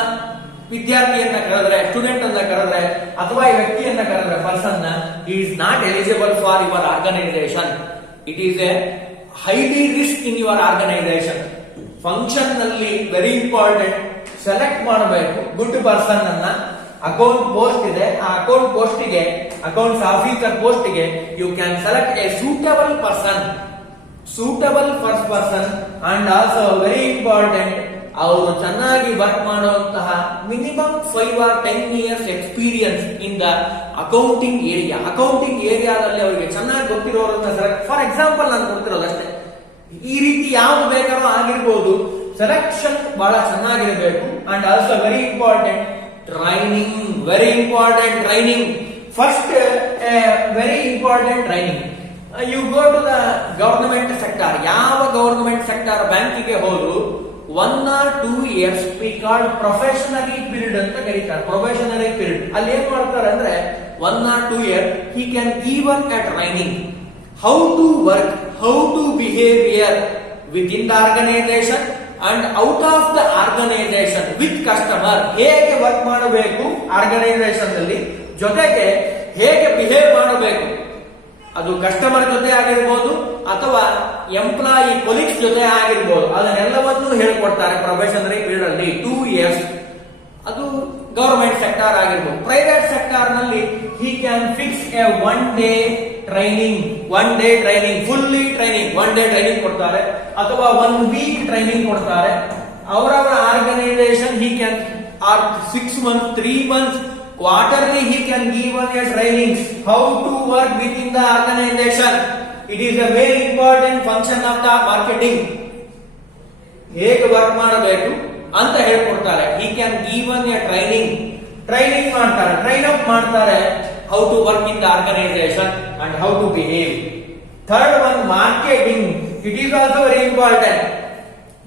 ವಿದ್ಯಾರ್ಥಿಯನ್ನ ಕರೆದ್ರೆ, student ಅನ್ನ ಕರೆದ್ರೆ, ಅಥವಾ ಈ ವ್ಯಕ್ತಿಯನ್ನ ಕರೆದ್ರೆ, person is not eligible for your organization. It is a highly risk in your organization. Function ನಲ್ಲಿ ವೆರಿ ಇಂಪಾರ್ಟೆಂಟ್, ಸೆಲೆಕ್ಟ್ ಮಾಡಬೇಕು ಗುಡ್ ಪರ್ಸನ್ ಅನ್ನ. ಅಕೌಂಟ್ ಪೋಸ್ಟ್ ಇದೆ, ಆ ಅಕೌಂಟ್ ಪೋಸ್ಟಿಗೆ, ಅಕೌಂಟ್ಸ್ ಆಫೀಸರ್ ಪೋಸ್ಟಿಗೆ you can select a suitable person and also very important, ಅವರು ಚೆನ್ನಾಗಿ work ಮಾಡುವಂತಹ minimum 5 or 10 years experience in the accounting area. Accounting ಏರಿಯಾದಲ್ಲಿ ಅವರಿಗೆ ಚೆನ್ನಾಗಿ ಗೊತ್ತಿರೋರನ್ನ ಸೆಲೆಕ್ಟ್. ಫಾರ್ ಎಕ್ಸಾಂಪಲ್ ನಾನು ಕೊಡ್ತಿರೋದಷ್ಟೇ. ಈ ರೀತಿ ಯಾವ್ದು ಬೇಕಾದ್ರೂ ಆಗಿರ್ಬೋದು. ಸೆಲೆಕ್ಷನ್ ಬಹಳ ಚೆನ್ನಾಗಿರಬೇಕು. And also very important training. Very important training. First very important training. You go to the government sector. ಯಾವ ಗವರ್ನಮೆಂಟ್ ಸೆಕ್ಟರ್ ಬ್ಯಾಂಕಿಗೆ ಹೋದ್ರು 1 or 2 years we call probationary period ಅಂತ ಕರೀತಾರೆ. ಪ್ರೊಫೆಷನರಿ ಪೀರಿಯಡ್ ಅಲ್ಲಿ ಏನ್ ಮಾಡ್ತಾರೆ ಅಂದ್ರೆ 1 or 2 years he can given a training how to work, how to behavior within the organization and out of the organization with customer. ಹೇಗೆ work ಮಾಡಬೇಕು organisation ಅಲ್ಲಿ, ಜೊತೆಗೆ ಹೇಗೆ ಬಿಹೇವ್ ಮಾಡಬೇಕು, ಅದು ಕಸ್ಟಮರ್ ಜೊತೆ ಆಗಿರ್ಬೋದು ಅಥವಾ ಎಂಪ್ಲಾಯಿ ಕೊಲೀಗ್ಸ್ ಜೊತೆ ಆಗಿರ್ಬೋದು, ಅದನ್ನೆಲ್ಲವನ್ನೂ ಹೇಳ್ಕೊಡ್ತಾರೆ ಪ್ರೊಫೆಷನರಿ ಪೀರಿಯಡ್ ಅಲ್ಲಿ 2 years. ಅದು ಗವರ್ಮೆಂಟ್ ಸೆಕ್ಟಾರ್ ಆಗಿರ್ಬೋದು. ಪ್ರೈವೇಟ್ ಸೆಕ್ಟಾರ್ ನಲ್ಲಿ he can fix a one day training, fully training, 1 day training ಕೊಡ್ತಾರೆ ಅಥವಾ 1 week training ಕೊಡ್ತಾರೆ. ಅವರವರ organisation he can or 6 months, 3 months, quarterly he can give a training how to work within the organization. It is a very important function of the marketing. ಹೇಗೆ work ಮಾಡಬೇಕು ಅಂತ ಹೇಳ್ಕೊಡ್ತಾರೆ. he can give a training ಮಾಡ್ತಾರೆ, train up ಮಾಡ್ತಾರೆ how to work in the organization and how to behave. Third one, marketing. It is also very important.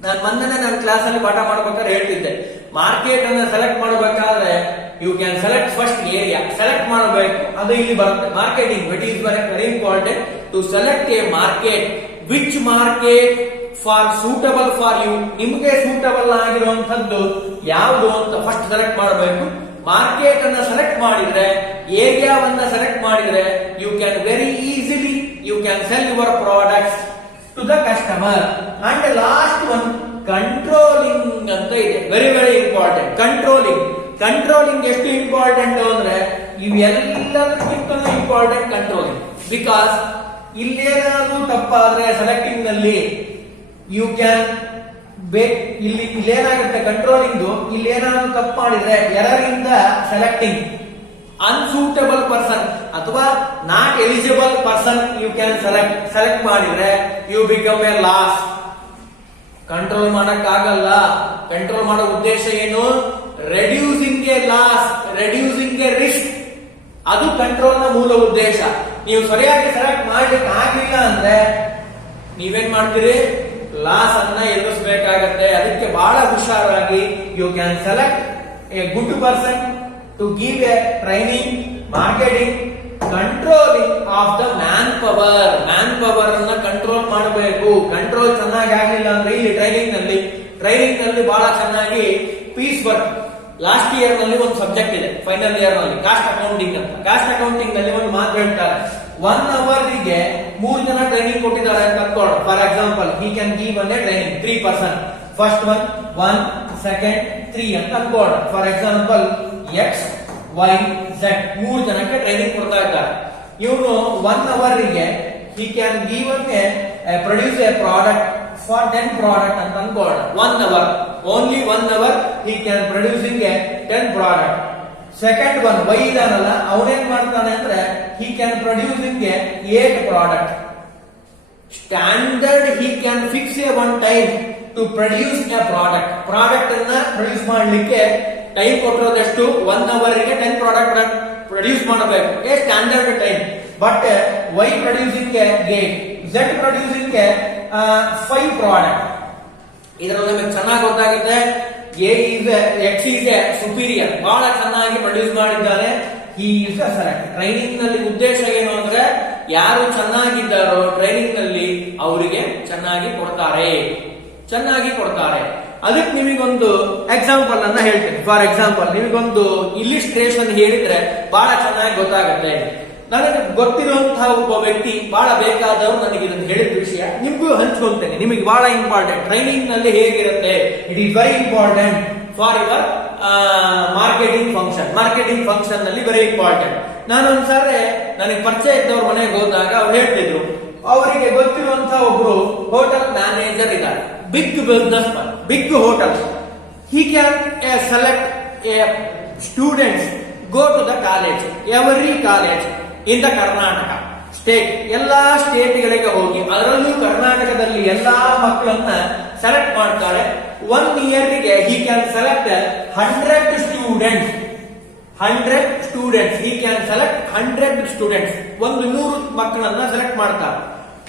ನಾನು ಮೊನ್ನೆ ನನ್ನ class ಅಲ್ಲಿ ಪಾಠ ಮಾಡ್ಬೇಕಾದ್ರೆ ಹೇಳ್ತಿದ್ದೆ, ಮಾರ್ಕೆಟ್ ಅನ್ನ ಸೆಲೆಕ್ಟ್ ಮಾಡಬೇಕಾದ್ರೆ you can select first area select ಮಾಡಬೇಕು, ಅದು ಇಲ್ಲಿ ಬರುತ್ತೆ. Marketing it is very important to select a market, which market for suitable for you, ನಿಮ್ಗೆ ಸೂಟಬಲ್ ಆಗಿರುವಂತದ್ದು ಯಾವುದು ಅಂತ ಫಸ್ಟ್ ಸೆಲೆಕ್ಟ್ ಮಾಡಬೇಕು. ಮಾರ್ಕೆಟ್ ಅನ್ನ ಸೆಲೆಕ್ಟ್ ಮಾಡಿದ್ರೆ, ಏರಿಯಾವನ್ನ ಸೆಲೆಕ್ಟ್ ಮಾಡಿದ್ರೆ you can very easily you can sell your products to the customer. And last one controlling ಅಂತ ಇದೆ, ವೆರಿ ವೆರಿ ಇಂಪಾರ್ಟೆಂಟ್. ಕಂಟ್ರೋಲಿಂಗ್ ಎಷ್ಟು ಇಂಪಾರ್ಟೆಂಟ್ ಅಂದ್ರೆ ಇವೆಲ್ಲದಕ್ಕಿಂತ ಇಂಪಾರ್ಟೆಂಟ್ ಕಂಟ್ರೋಲಿಂಗ್. ಬಿಕಾಸ್ ಇಲ್ಲೇನಾದ್ರೂ ತಪ್ಪಾದ್ರೆ ಸೆಲೆಕ್ಟಿಂಗ್ ನಲ್ಲಿ ಯು ಕ್ಯಾನ್ ಇಲ್ಲೇನಾಗುತ್ತೆ ಕಂಟ್ರೋಲಿಂಗ್, ಇಲ್ಲೇನಾದ್ರೂ ತಪ್ಪು ಮಾಡಿದ್ರೆ ಎರರ್ ಇಂದ ಸೆಲೆಕ್ಟಿಂಗ್ ಅನ್ಸೂಟಬಲ್ ಪರ್ಸನ್ ಅಥವಾ not eligible person you can select ಮಾಡಿದ್ರೆ you become a loss. Control ಮಾಡಕ್ಕಾಗಲ್ಲ. ಕಂಟ್ರೋಲ್ ಮಾಡೋ ಉದ್ದೇಶ ಏನು? Reducing a loss, reducing a risk. ಅದು ಕಂಟ್ರೋಲ್ ನ ಮೂಲ ಉದ್ದೇಶ. ನೀವು ಸರಿಯಾಗಿ ಸೆಲೆಕ್ಟ್ ಮಾಡ್ಲಿಕ್ಕೆ ಆಗ್ಲಿಲ್ಲ ಅಂದ್ರೆ ನೀವೇನ್ ಮಾಡ್ತೀರಿ? ಲಾಸ್ ಅನ್ನ ಎದುರಿಸಬೇಕಾಗತ್ತೆ. ಅದಕ್ಕೆ ಬಹಳ ಹುಷಾರಾಗಿ you can select a good person to give a training, marketing, controlling of the man power ಅನ್ನ ಕಂಟ್ರೋಲ್ ಮಾಡಬೇಕು. ಕಂಟ್ರೋಲ್ ಚೆನ್ನಾಗಿ ಆಗಲಿಲ್ಲ ಅಂದ್ರೆ ಇಲ್ಲಿ ಟ್ರೈನಿಂಗ್ ನಲ್ಲಿ ಬಹಳ ಚೆನ್ನಾಗಿ ಪೀಸ್ ವರ್ಕ್. ಲಾಸ್ಟ್ ಇಯರ್ ನಲ್ಲಿ ಒಂದು ಸಬ್ಜೆಕ್ಟ್ ಇದೆ, ಫೈನಲ್ ಇಯರ್ ನಲ್ಲಿ ಕಾಸ್ಟ್ ಅಕೌಂಟಿಂಗ್ ಅಂತ. ಕಾಸ್ಟ್ ಅಕೌಂಟಿಂಗ್ ನಲ್ಲಿ ಒಂದು ಮಾತು ಹೇಳ್ತಾರೆ, 1 hour ಗೆ 3 ಜನ ಟ್ರೈನಿಂಗ್ ಕೊಟ್ಟಿದ್ದಾರೆ ಅಂತ ಅನ್ಕೊಳ್ಳ. For example he can give one training 3 person, first one 1, second 3 ಅಂತ ಅನ್ಕೊಳ್ಳ. For example x y z 3 ಜನಕ್ಕೆ ಟ್ರೈನಿಂಗ್ ಕೊಡ್ತಾ ಇದ್ದಾರೆ. ಇವನು 1 hour ಗೆ he can give produce a product for 10 product ಅಂತ ಅನ್ಕೊಳ್ಳ. 1 hour, only 1 hour he can producing a 10 product. Second one Y ಇದಾನಲ್ಲ, ಅವನೇನ್ ಮಾಡ್ತಾನೆ ಅಂದ್ರೆ he can producing a 8 product. Standard he can fix a one time to produce a product ಅನ್ನ produce ಮಾಡ್ಲಿಕ್ಕೆ time ಕೊಟ್ಟಿರೋದೆಷ್ಟು? 1 hour ಗೆ 10 product produce ಮಾಡಬೇಕು, a standard time. But Y producing 8, Z producing 5 product. ಇದರಲ್ಲಿ ನಮಗೆ ಚೆನ್ನಾಗಿ ಗೊತ್ತಾಗುತ್ತೆ X is a superior, ಬಹಳ ಚೆನ್ನಾಗಿ ಪ್ರೊಡ್ಯೂಸ್ ಮಾಡಿದ್ದಾರೆ. he is a select. Training ನಲ್ಲಿ ಉದ್ದೇಶ ಏನು ಅಂದ್ರೆ ಯಾರು ಚೆನ್ನಾಗಿದ್ದಾರೋ ಟ್ರೈನಿಂಗ್ ನಲ್ಲಿ ಅವರಿಗೆ ಚೆನ್ನಾಗಿ ಕೊಡ್ತಾರೆ. ಅದಕ್ಕೆ ನಿಮಗೊಂದು ಎಕ್ಸಾಂಪಲ್ ಅನ್ನ ಹೇಳ್ತೇನೆ. ಫಾರ್ ಎಕ್ಸಾಂಪಲ್ ನಿಮಗೊಂದು ಇಲಿಸ್ಟ್ರೇಷನ್ ಹೇಳಿದ್ರೆ ಬಹಳ ಚೆನ್ನಾಗಿ ಗೊತ್ತಾಗುತ್ತೆ. ನನಗೆ ಗೊತ್ತಿರುವಂತಹ ಒಬ್ಬ ವ್ಯಕ್ತಿ ಬಹಳ ಬೇಕಾದವರು ನನಗೆ ಇದನ್ನು ಹೇಳಿದ ವಿಷಯ ನಿಮ್ಗೂ ಹಂಚ್ಕೊಳ್ತೇನೆ. ನಿಮಗೆ ಬಹಳ ಇಂಪಾರ್ಟೆಂಟ್. ಟ್ರೈನಿಂಗ್ ನಲ್ಲಿ ಹೇಗಿರುತ್ತೆ, it is very important for your marketing function ನಲ್ಲಿ ವೆರಿ ಇಂಪಾರ್ಟೆಂಟ್. ನಾನೊಂದ್ಸಾರಿ ನನಗೆ ಪರಿಚಯ ಇದ್ದವ್ರ ಮನೆಗೆ ಹೋದಾಗ ಅವ್ರು ಹೇಳ್ತಿದ್ರು, ಅವರಿಗೆ ಗೊತ್ತಿರುವಂತಹ ಒಬ್ರು ಹೋಟೆಲ್ ಮ್ಯಾನೇಜರ್ ಇದ್ದಾರೆ, big business man, big hotel. he can select a students go to the college, every college in the Karnataka state, ಎಲ್ಲಾ ಸ್ಟೇಟ್ಗಳಿಗೆ ಹೋಗಿ ಅದರಲ್ಲೂ ಕರ್ನಾಟಕದಲ್ಲಿ ಎಲ್ಲಾ ಮಕ್ಕಳನ್ನ ಸೆಲೆಕ್ಟ್ ಮಾಡ್ತಾರೆ. 1 year ಗೆ he can select 100 students. he can select 100 students. 100 ಮಕ್ಕಳನ್ನ ಸೆಲೆಕ್ಟ್ ಮಾಡ್ತಾರೆ.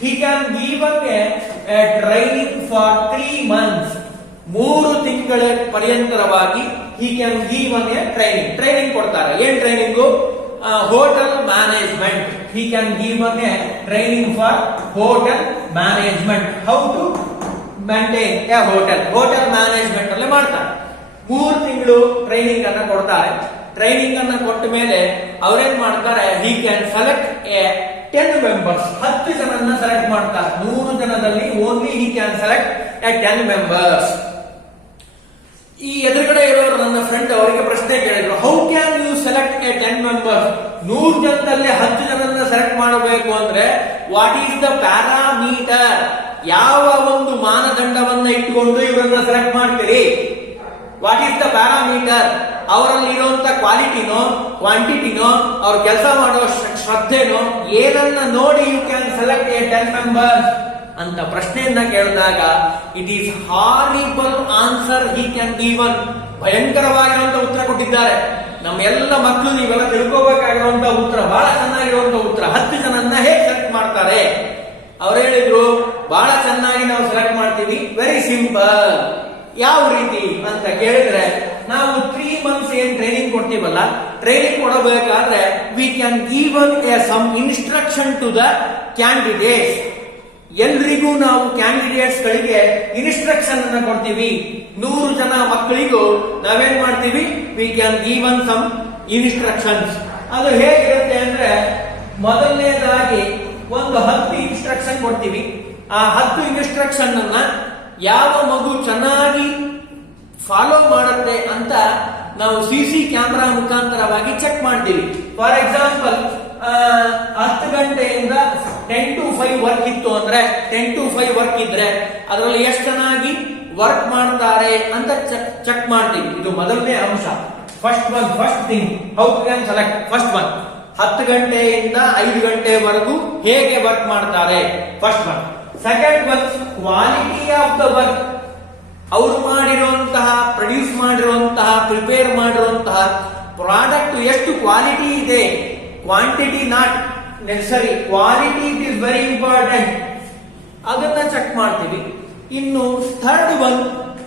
he can give a training for 3 months. 3 ತಿಂಗಳ ಪರ್ಯಂತರವಾಗಿ he can give one a training ಕೊಡ್ತಾರೆ. ಏನ್ training? Hotel management. He can give one a training for hotel management, how to maintain a hotel management ಅಲ್ಲೇ ಮಾಡ್ತಾರೆ. 3 ತಿಂಗಳು training ಅನ್ನ ಕೊಡ್ತಾರೆ. Training ಅನ್ನ ಕೊಟ್ಟ ಮೇಲೆ ಅವ್ರೇನ್ ಮಾಡ್ತಾರೆ? He can select a 10 members, 10 ಜನರನ್ನ ಸೆಲೆಕ್ಟ್ ಮಾಡ್ತಾರೆ. 100 ಜನದಲ್ಲಿ only he can select a 10 members. ಈ ಎದುರುಗಡೆ ಇರೋರು ನನ್ನ ಫ್ರೆಂಡ್, ಅವರಿಗೆ ಪ್ರಶ್ನೆ ಕೇಳಿದ್ರು, how can you select a 10 members? 100 ಜನದಲ್ಲಿ 10 ಜನರನ್ನ ಸೆಲೆಕ್ಟ್ ಮಾಡಬೇಕು ಅಂದ್ರೆ ವಾಟ್ ಈಸ್ ದ ಪ್ಯಾರಾಮೀಟರ್? ಯಾವ ಒಂದು ಮಾನದಂಡವನ್ನ ಇಟ್ಟುಕೊಂಡು ಇವರನ್ನ ಸೆಲೆಕ್ಟ್ ಮಾಡ್ತೀರಿ? What is the parameter? ಅವರಲ್ಲಿ ಇರುವಂತ ಕ್ವಾಲಿಟಿನೋ ಕ್ವಾಂಟಿಟಿನೋ ಅವ್ರ ಕೆಲಸ ಮಾಡೋ ಶ್ರದ್ಧೆನೋ ಏನನ್ನ ನೋಡಿ you can select a 10 members ಅಂತ ಪ್ರಶ್ನೆಯನ್ನ ಕೇಳಿದಾಗ it is horrible answer he can give one. ಭಯಂಕರವಾಗಿರುವಂತ ಉತ್ತರ ಕೊಟ್ಟಿದ್ದಾರೆ. ನಮ್ಮೆಲ್ಲ ಮಕ್ಕಳು ನೀವೆಲ್ಲ ತಿಳ್ಕೋಬೇಕಾಗಿರುವಂತ ಉತ್ತರ, ಬಹಳ ಚೆನ್ನಾಗಿರುವಂತ ಉತ್ತರ. 10 ಜನನ್ನ ಹೇಗೆ ಸೆಲೆಕ್ಟ್ ಮಾಡ್ತಾರೆ? ಅವ್ರು ಹೇಳಿದ್ರು, ಬಹಳ ಚೆನ್ನಾಗಿ ನಾವು ಸೆಲೆಕ್ಟ್ ಮಾಡ್ತೀವಿ, ವೆರಿ ಸಿಂಪಲ್. ಯಾವ ರೀತಿ ಅಂತ ಕೇಳಿದ್ರೆ, ನಾವು 3 ಮಂತ್ಸ್ ಏನ್ ಟ್ರೈನಿಂಗ್ ಕೊಡ್ತೀವಲ್ಲ, ಟ್ರೈನಿಂಗ್ ಕೊಡಬೇಕಾದ್ರೆ we can give a some instruction to the candidates. ಎಲ್ರಿಗೂ ನಾವು ಕ್ಯಾಂಡಿಡೇಟ್ಸ್ ಗಳಿಗೆ ಇನ್ಸ್ಟ್ರಕ್ಷನ್ ಅನ್ನ ಕೊಡ್ತೀವಿ. 100 ಜನ ಮಕ್ಕಳಿಗೂ ನಾವೇನ್ ಮಾಡ್ತೀವಿ? We can give some instructions. ಅದು ಹೇಗಿರುತ್ತೆ ಅಂದ್ರೆ, ಮೊದಲನೇದಾಗಿ ಒಂದು 10 ಇನ್ಸ್ಟ್ರಕ್ಷನ್ ಕೊಡ್ತೀವಿ. ಆ 10 ಇನ್ಸ್ಟ್ರಕ್ಷನ್ ಅನ್ನ ಯಾವ ಮಗು ಚೆನ್ನಾಗಿ ಫಾಲೋ ಮಾಡುತ್ತೆ ಅಂತ ನಾವು CC ಕ್ಯಾಮೆರಾ ಮುಖಾಂತರವಾಗಿ ಚೆಕ್ ಮಾಡ್ತೀವಿ. ಫಾರ್ ಎಕ್ಸಾಂಪಲ್, 10 ಗಂಟೆಯಿಂದ 10 to 5 ವರ್ಕ್ ಇತ್ತು ಅಂದ್ರೆ 10 to 5 ವರ್ಕ್ ಇದ್ರೆ ಅದರಲ್ಲಿ ಎಷ್ಟು ಚೆನ್ನಾಗಿ ವರ್ಕ್ ಮಾಡ್ತಾರೆ ಅಂತ ಚೆಕ್ ಮಾಡ್ತೀವಿ. ಇದು ಮೊದಲನೇ ಅಂಶ. First thing, how can select? First one, 10 ಗಂಟೆಯಿಂದ 5 ಗಂಟೆವರೆಗೂ ಹೇಗೆ ವರ್ಕ್ ಮಾಡ್ತಾರೆ? First one. Second one, quality of the work. ಅವರು ಮಾಡಿರುವಂತಹ, ಪ್ರೊಡ್ಯೂಸ್ ಮಾಡಿರುವಂತಹ, ಪ್ರಿಪೇರ್ ಮಾಡಿರುವಂತಹ ಪ್ರಾಡಕ್ಟ್ ಎಷ್ಟು ಕ್ವಾಲಿಟಿ ಇದೆ. Quantity not ನೆಸರಿ, quality it is very important. ಅದನ್ನ ಚೆಕ್ ಮಾಡ್ತೀವಿ. ಇನ್ನು third one,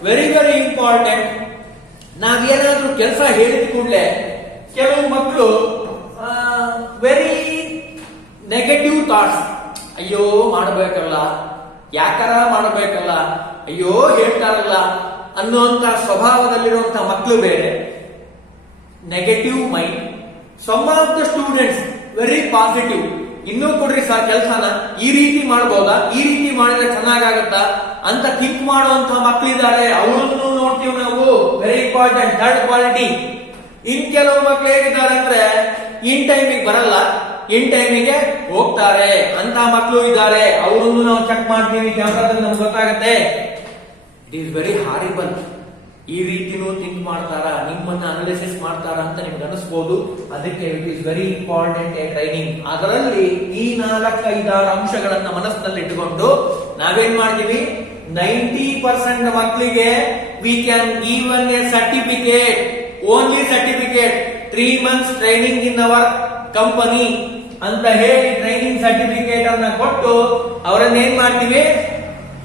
very very important, ನಾವೇನಾದ್ರೂ ಕೆಲಸ ಹೇಳಿದ ಕೂಡಲೇ ಕೆಲವು ಮಕ್ಕಳು ವೆರಿ ನೆಗೆಟಿವ್ ಥಾಟ್ಸ್, ಅಯ್ಯೋ ಮಾಡಬೇಕಲ್ಲ, ಯಾಕಾರ ಮಾಡಬೇಕಲ್ಲ, ಅಯ್ಯೋ ಹೇಳ್ತಾರಲ್ಲ ಅನ್ನುವಂತ ಸ್ವಭಾವದಲ್ಲಿರುವಂತಹ ಮಕ್ಕಳು ಬೇರೆ, negative mind. Some of the students very positive, ಇನ್ನೂ ಕೊಡ್ರಿ ಸರ್ ಕೆಲಸನ, ಈ ರೀತಿ ಮಾಡಬಹುದಾ, ಈ ರೀತಿ ಮಾಡಿದ್ರೆ ಚೆನ್ನಾಗಾಗತ್ತಾ ಅಂತ ಥಿಂಕ್ ಮಾಡುವಂತಹ ಮಕ್ಕಳಿದ್ದಾರೆ. ಅವರನ್ನು ನೋಡ್ತೀವಿ ನಾವು. Very important, third quality. In ಕೆಲವು ಮಕ್ಕಳು ಹೇಗಿದ್ದಾರೆ ಅಂದ್ರೆ, ಇನ್ ಟೈಮಿಗೆ ಬರಲ್ಲ, ಇನ್ ಟೈಮಿಗೆ ಹೋಗ್ತಾರೆ ಅಂತ ಮಕ್ಕಳು ಇದ್ದಾರೆ. ಅವರನ್ನು ನಾವು ಚೆಕ್ ಮಾಡ್ತೀವಿ, ಕ್ಯಾಮ್ರಾದಲ್ಲಿ ನಮ್ಗೆ ಗೊತ್ತಾಗುತ್ತೆ. It is very horrible. ಈ ರೀತಿನೂ ಥಿಂಕ್ ಮಾಡ್ತಾರ, ನಿಮ್ಮನ್ನ ಅನಾಲಿಸಿಸ್ ಮಾಡ್ತಾರ ಅಂತ ನಿಮ್ಗೆ ಅನಿಸ್ಬೋದು. ಅದಕ್ಕೆ it is very important A training. ಅದರಲ್ಲಿ ಈ 4-5 ಅಂಶಗಳನ್ನ ಮನಸ್ಸಿನಲ್ಲಿ ಇಟ್ಟುಕೊಂಡು ನಾವೇನ್ ಮಾಡ್ತೀವಿ? 90% ಮಕ್ಕಳಿಗೆ V can give A certificate, only certificate, 3 months training in our company ಅಂತ ಹೇಳಿ ಟ್ರೈನಿಂಗ್ ಸರ್ಟಿಫಿಕೇಟ್ ಅನ್ನ ಕೊಟ್ಟು ಅವರನ್ನ ಏನ್ ಮಾಡ್ತೀವಿ?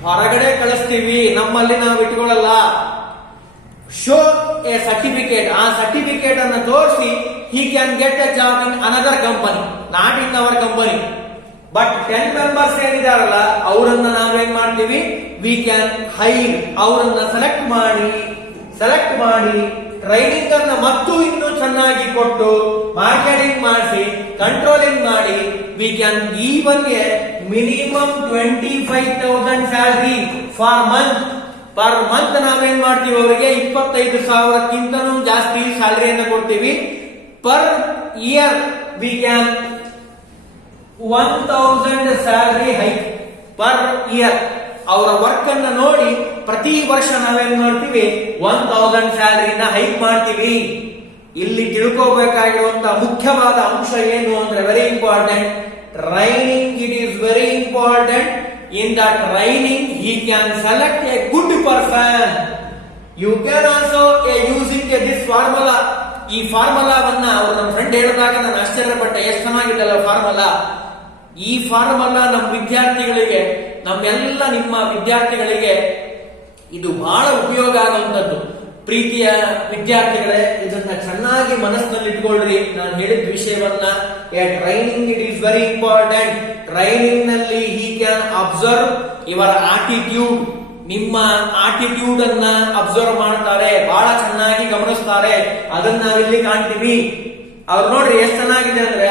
ಹೊರಗಡೆ ಕಳಿಸ್ತೀವಿ. ನಮ್ಮಲ್ಲಿ ನಾವು ಇಟ್ಕೊಳ್ಳಲ್ಲ. Show a certificate. ಆ ಸರ್ಟಿಫಿಕೇಟ್ ಅನ್ನು ತೋರಿಸಿ he can get a job in another company, not in our company. But 10 members ಏನಿದಾರಲ್ಲ ಅವರನ್ನ ನಾವೇನ್ ಮಾಡ್ತೀವಿ? We can hire. ಅವರನ್ನ ಸೆಲೆಕ್ಟ್ ಮಾಡಿ ಟ್ರೈನಿಂಗ್ ಅನ್ನ ಮತ್ತು ಇನ್ನೂ ಚೆನ್ನಾಗಿ ಕೊಟ್ಟು ಮಾರ್ಕೆಟಿಂಗ್ ಮಾಡಿಸಿ ಕಂಟ್ರೋಲಿಂಗ್ ಮಾಡಿ we can even a minimum 25,000 salary for month. Per month ನಾವೇನ್ ಮಾಡ್ತೀವಿ? ಅವರಿಗೆ 25,000ಕ್ಕಿಂತನೂ ಜಾಸ್ತಿ ಸ್ಯಾಲರಿಯನ್ನು ಕೊಡ್ತೀವಿ. Per year we can 1,000 salary hike per year. ಅವರ ವರ್ಕ್ ಅನ್ನ ನೋಡಿ ಪ್ರತಿ ವರ್ಷ ನಾವೇನ್ ಮಾಡ್ತೀವಿ? 1,000 ಸ್ಯಾಲರಿನ ಹೈಕ್ ಮಾಡ್ತೀವಿ. ಇಲ್ಲಿ ತಿಳ್ಕೋಬೇಕಾಗಿರುವಂತಹ ಮುಖ್ಯವಾದ ಅಂಶ ಏನು ಅಂದ್ರೆ, very important, training. It is very important. In that training, he can select a good person. You can also using this formula. ಈ ಫಾರ್ಮುಲಾವನ್ನ ಅವರು ನಮ್ಮ ಫ್ರೆಂಡ್ ಹೇಳಿದಾಗ ನಾನು ಆಶ್ಚರ್ಯಪಟ್ಟೆ, ಎಷ್ಟು ಚೆನ್ನಾಗಿದ್ದಲ್ಲ ಫಾರ್ಮುಲಾ. ಈ ಫಾರ್ಮುಲಾ ನಮ್ಮ ವಿದ್ಯಾರ್ಥಿಗಳಿಗೆ, ನಿಮ್ಮ ವಿದ್ಯಾರ್ಥಿಗಳಿಗೆ ಇದು ಬಹಳ ಉಪಯೋಗ ಆಗುವಂತದ್ದು. ಪ್ರೀತಿಯ ವಿದ್ಯಾರ್ಥಿಗಳೇ, ಇದನ್ನ ಚೆನ್ನಾಗಿ ಮನಸ್ಸಿನಲ್ಲಿ ಇಟ್ಕೊಳ್ರಿ. ನಾನು ಹೇಳಿದ ವಿಷಯವನ್ನ, training it is very important. Training ನಲ್ಲಿ he can observe your attitude. ನಿಮ್ಮ ಆಟಿಟ್ಯೂಡ್ ಅನ್ನ ಅಬ್ಸರ್ವ್ ಮಾಡ್ತಾರೆ, ಬಹಳ ಚೆನ್ನಾಗಿ ಗಮನಿಸ್ತಾರೆ. ಅದನ್ನ ನಾವಿಲ್ಲಿ ಕಾಣ್ತೀವಿ. ಅವ್ರು ನೋಡ್ರಿ ಎಷ್ಟು ಚೆನ್ನಾಗಿದೆ ಅಂದ್ರೆ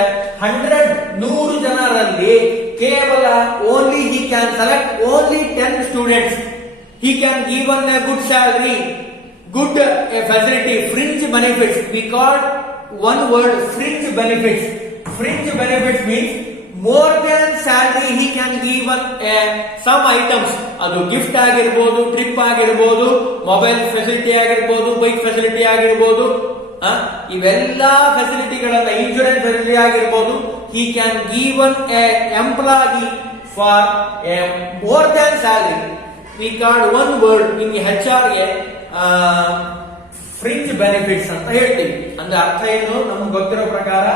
100 ಜನರಲ್ಲಿ ಕೇವಲ only he can select only 10 students. He can given a good salary, good facility, fringe benefits. We call one word fringe benefits. Fringe benefits means more than salary he can give some items. ಅದು gift ಆಗಿರ್ಬೋದು, trip ಆಗಿರ್ಬೋದು, mobile facility ಆಗಿರ್ಬೋದು, bike facility ಆಗಿರ್ಬೋದು, ಇವೆಲ್ಲ ಫೆಸಿಲಿಟಿಗಳನ್ನ, insurance facility ಆಗಿರ್ಬೋದು. he can give an employee for more than salary. We call one word in HR ಗೆ fringe benefits ಅಂತ ಹೇಳ್ತೀವಿ. ಅಂದ್ರೆ ಅರ್ಥ ಏನು ನಮ್ಗೆ ಗೊತ್ತಿರೋ ಪ್ರಕಾರ,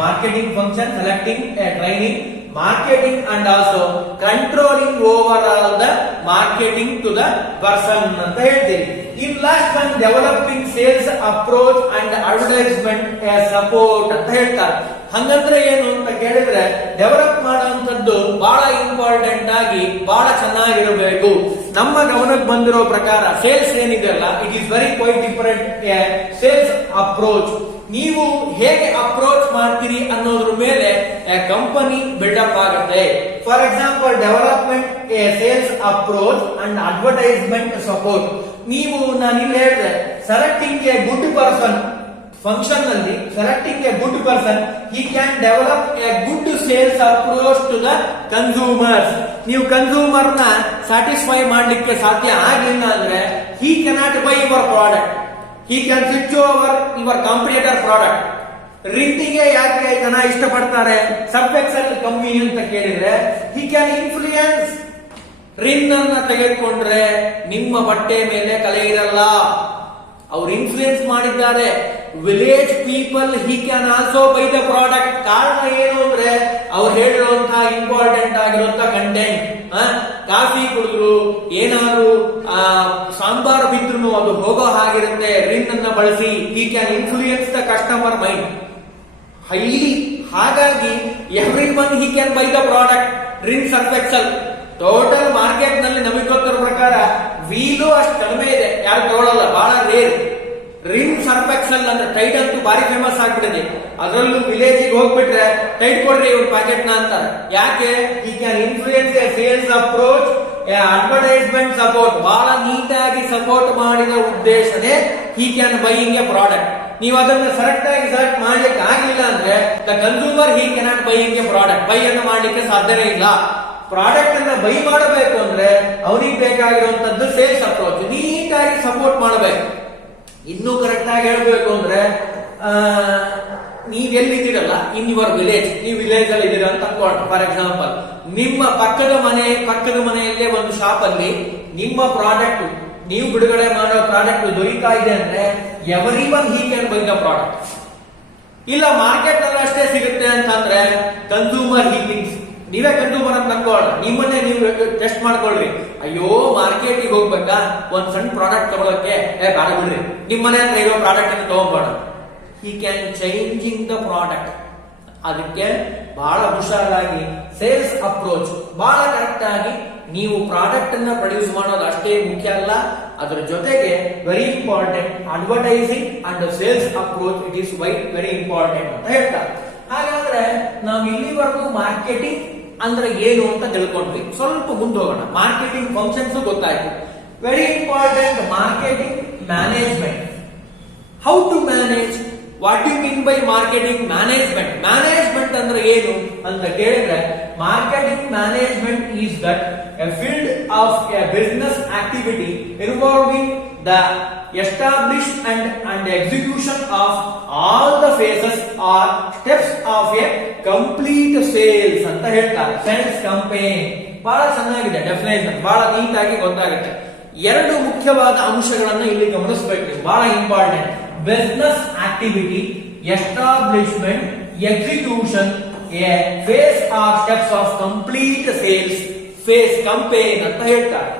marketing function, selecting, training, marketing and also controlling over all the marketing to the person ಅಂತ ಹೇಳ್ತೀವಿ. In last one developing sales approach and advertisement support ಅಂತ ಹೇಳ್ತಾರೆ. ಹಂಗಂದ್ರೆ ಏನು ಅಂತ ಕೇಳಿದ್ರೆ, ಡೆವಲಪ್ ಮಾಡುವಂತದ್ದು ಬಹಳ ಇಂಪಾರ್ಟೆಂಟ್ ಆಗಿ ಬಹಳ ಚೆನ್ನಾಗಿರಬೇಕು. ನಮ್ಮ ಗಮನಕ್ಕೆ ಬಂದಿರೋ ಪ್ರಕಾರ ಸೇಲ್ಸ್ ಏನಿದೆಯಲ್ಲ, it is very quite different. Sales approach, ನೀವು ಹೇಗೆ ಅಪ್ರೋಚ್ ಮಾಡ್ತೀರಿ ಅನ್ನೋದ್ರ ಮೇಲೆ ಕಂಪನಿ ಬಿಲ್ಡಪ್ ಆಗುತ್ತೆ. For example, development sales approach and advertisement support. ನೀವು ನಾನು ಇಲ್ಲಿ ಹೇಳಿದೆ, selecting a good person function ನಲ್ಲಿ, selecting a good person, he can develop a good sales approach to the consumers. ನೀವು ಕನ್ಸ್ಯೂಮರ್ ನ ಸ್ಯಾಟಿಸ್ಫೈ ಮಾಡ್ಲಿಕ್ಕೆ ಸಾಧ್ಯ ಆಗಲಿಲ್ಲ ಅಂದ್ರೆ, he cannot buy your product, he can switch over your competitor product. ರಿಂಟಿಗೆ ಯಾಕೆ ಜನ ಇಷ್ಟಪಡ್ತಾರೆ, ಸರ್ಫ್ ಎಕ್ಸೆಲ್ ಕಮ್ಮಿ ಅಂತ ಕೇಳಿದ್ರೆ, ಹಿ ಕ್ಯಾನ್ ಇನ್ಫ್ಲೂಯೆನ್ಸ್. ರಿನ್ ಅನ್ನ ತೆಗೆದುಕೊಂಡ್ರೆ ನಿಮ್ಮ ಬಟ್ಟೆ ಮೇಲೆ ಕಲೆ ಇರಲ್ಲ, ಅವ್ರು ಇನ್ಫ್ಲೂಯೆನ್ಸ್ ಮಾಡಿದ್ದಾರೆ. Village people he can also buy the product. ಕಾರಣ ಏನು ಅಂದ್ರೆ, ಅವ್ರು ಹೇಳಿರುವಂತಹ ಇಂಪಾರ್ಟೆಂಟ್ ಆಗಿರುವಂತಹ ಕಂಟೆಂಟ್. ಕಾಫಿ ಕುಡಿದ್ರು, ಏನಾದ್ರು ಸಾಂಬಾರ್ ಬಿದ್ರು ಅದು ಹೋಗೋ ಹಾಗಿರುತ್ತೆ. ರಿನ್ ಅನ್ನ ಬಳಸಿ he can influence the customer mind highly. ಹಾಗಾಗಿ every one he can buy the product. Rin Surf Excel total market ನಲ್ಲಿ ನಮಗೆ ಗೊತ್ತಿರೋ ಪ್ರಕಾರ ವೀಲು ಅಷ್ಟು ಕಡಿಮೆ ಇದೆ, ಯಾರು ತಗೊಳ್ಳಲ್ಲ, ಬಹಳ ರೇರ್. ರಿನ್ ಸರ್ಫ್ ಎಕ್ಸೆಲ್ ಅಂದ್ರೆ ಟೈಟ್ ಅಂತೂ ಬಾರಿ ಫೇಮಸ್ ಆಗ್ಬಿಟ್ಟಿದೆ. ಅದರಲ್ಲೂ ವಿಲೇಜ್ ಹೋಗ್ಬಿಟ್ರೆ ಟೈಟ್ ಕೊಡ್ರಿ ಒಂದು ಪ್ಯಾಕೆಟ್ ನ ಅಂತಾರೆ. ಯಾಕೆ? ಈ can influence a sales approach, advertisement support. ಬಹಳ ನೀಟಾಗಿ ಸಪೋರ್ಟ್ ಮಾಡಿದ ಉದ್ದೇಶನೇ he can buying a product. ನೀವು ಅದನ್ನ ಕರೆಕ್ಟ್ ಆಗಿ ಸೆಲೆಕ್ಟ್ ಮಾಡ್ಲಿಕ್ಕೆ ಆಗ್ಲಿಲ್ಲ ಅಂದ್ರೆ, the consumer he cannot buying a product. Buy ಅನ್ನು ಮಾಡ್ಲಿಕ್ಕೆ ಸಾಧ್ಯನೇ ಇಲ್ಲ. ಪ್ರಾಡಕ್ಟ್ ಅನ್ನ ಬೈ ಮಾಡಬೇಕು ಅಂದ್ರೆ ಅವನಿಗೆ ಬೇಕಾಗಿರುವಂತದ್ದು ಸೇಲ್ಸ್ ಅಪ್ರೋಚ್, ನೀಟಾಗಿ ಸಪೋರ್ಟ್ ಮಾಡಬೇಕು. ಇನ್ನೂ ಕರೆಕ್ಟ್ ಆಗಿ ಹೇಳ್ಬೇಕು ಅಂದ್ರೆ, ನೀವ್ ಎಲ್ಲಿದ್ದೀರಲ್ಲ, ಇನ್ ಯುವರ್ ವಿಲೇಜ್, ನೀವು ವಿಲೇಜ್ ಅಲ್ಲಿ ಇದ್ದೀರಾ ಅಂತ ಅನ್ಕೊಂಡು, ಫಾರ್ ಎಕ್ಸಾಂಪಲ್ ನಿಮ್ಮ ಪಕ್ಕದ ಮನೆಯಲ್ಲೇ ಒಂದು ಶಾಪ್ ಅಲ್ಲಿ ನಿಮ್ಮ ಪ್ರಾಡಕ್ಟ್, ನೀವು ಬಿಡುಗಡೆ ಮಾಡೋ ಪ್ರಾಡಕ್ಟ್ ದೊರೀತಾ ಇದೆ ಅಂದ್ರೆ, every one he can buy the product. ಇಲ್ಲ ಮಾರ್ಕೆಟ್ ಅಲ್ಲಿ ಅಷ್ಟೇ ಸಿಗುತ್ತೆ ಅಂತಂದ್ರೆ, ಕನ್ಸ್ಯೂಮರ್ ಹಿ ಥಿಂಕ್ಸ್. ನೀವೇ ಕನ್ಸ್ಯೂಮರ್ ಅಂತ ಅನ್ಕೊಳ್ಳ, ನಿಮ್ಮನ್ನೇ ನೀವು ಟೆಸ್ಟ್ ಮಾಡ್ಕೊಳ್ರಿ. ಅಯ್ಯೋ ಮಾರ್ಕೆಟಿಗೆ ಹೋಗ್ಬೇಕಾ, ಒಂದ್ ಸಣ್ಣ ಪ್ರಾಡಕ್ಟ್ ತಗೊಳಕ್ಕೆ, ಬೇಡ ಬಿಡ್ರಿ, ನಿಮ್ಮನೆ ಹತ್ರ ಇರೋ ಪ್ರಾಡಕ್ಟ್ ಅನ್ನು ತಗೊಂಡ್ಬೇಡ. He can changing the product. ಅದಕ್ಕೆ ಬಹಳ ಹುಷಾರಾಗಿ ಸೇಲ್ಸ್ ಅಪ್ರೋಚ್ ಬಹಳ ಕರೆಕ್ಟ್ ಆಗಿ ನೀವು ಪ್ರಾಡಕ್ಟ್ ಅನ್ನ ಪ್ರೊಡ್ಯೂಸ್ ಮಾಡೋದು ಅಷ್ಟೇ ಮುಖ್ಯ ಅಲ್ಲ, ಅದರ ಜೊತೆಗೆ very important advertising and sales approach, it is very important ಅಂತ ಹೇಳ್ತಾರೆ. ಹಾಗಾದ್ರೆ ನಾವು ಇಲ್ಲಿವರೆಗೂ ಮಾರ್ಕೆಟಿಂಗ್ ಅಂದ್ರೆ ಏನು ಅಂತ ತಿಳ್ಕೊಂಡ್ವಿ. ಸ್ವಲ್ಪ ಮುಂದೆ ಹೋಗೋಣ. ಮಾರ್ಕೆಟಿಂಗ್ ಫಂಕ್ಷನ್ಸ್ ಗೊತ್ತಾಯ್ತು. Very important marketing management. How to manage, what you mean by marketing management. Management ಅಂದ್ರೆ ಏನು ಅಂತ ಕೇಳಿದ್ರೆ, marketing management is that a field of a business activity involving the establishment and execution of all the phases or steps of a complete sales ಅಂತ ಹೇಳ್ತಾರೆ. Sales ಕಂಪೇನ್ ಬಹಳ ಚೆನ್ನಾಗಿದೆ definition, ಬಹಳ ನೀಟಾಗಿ ಗೊತ್ತಾಗುತ್ತೆ. ಎರಡು ಮುಖ್ಯವಾದ ಅಂಶಗಳನ್ನ ಇಲ್ಲಿ ಗಮನಿಸಬೇಕು, ಬಹಳ important. Business activity, establishment, execution, a phase or steps of complete sales, phase campaign ಅಂತ ಹೇಳ್ತಾರೆ.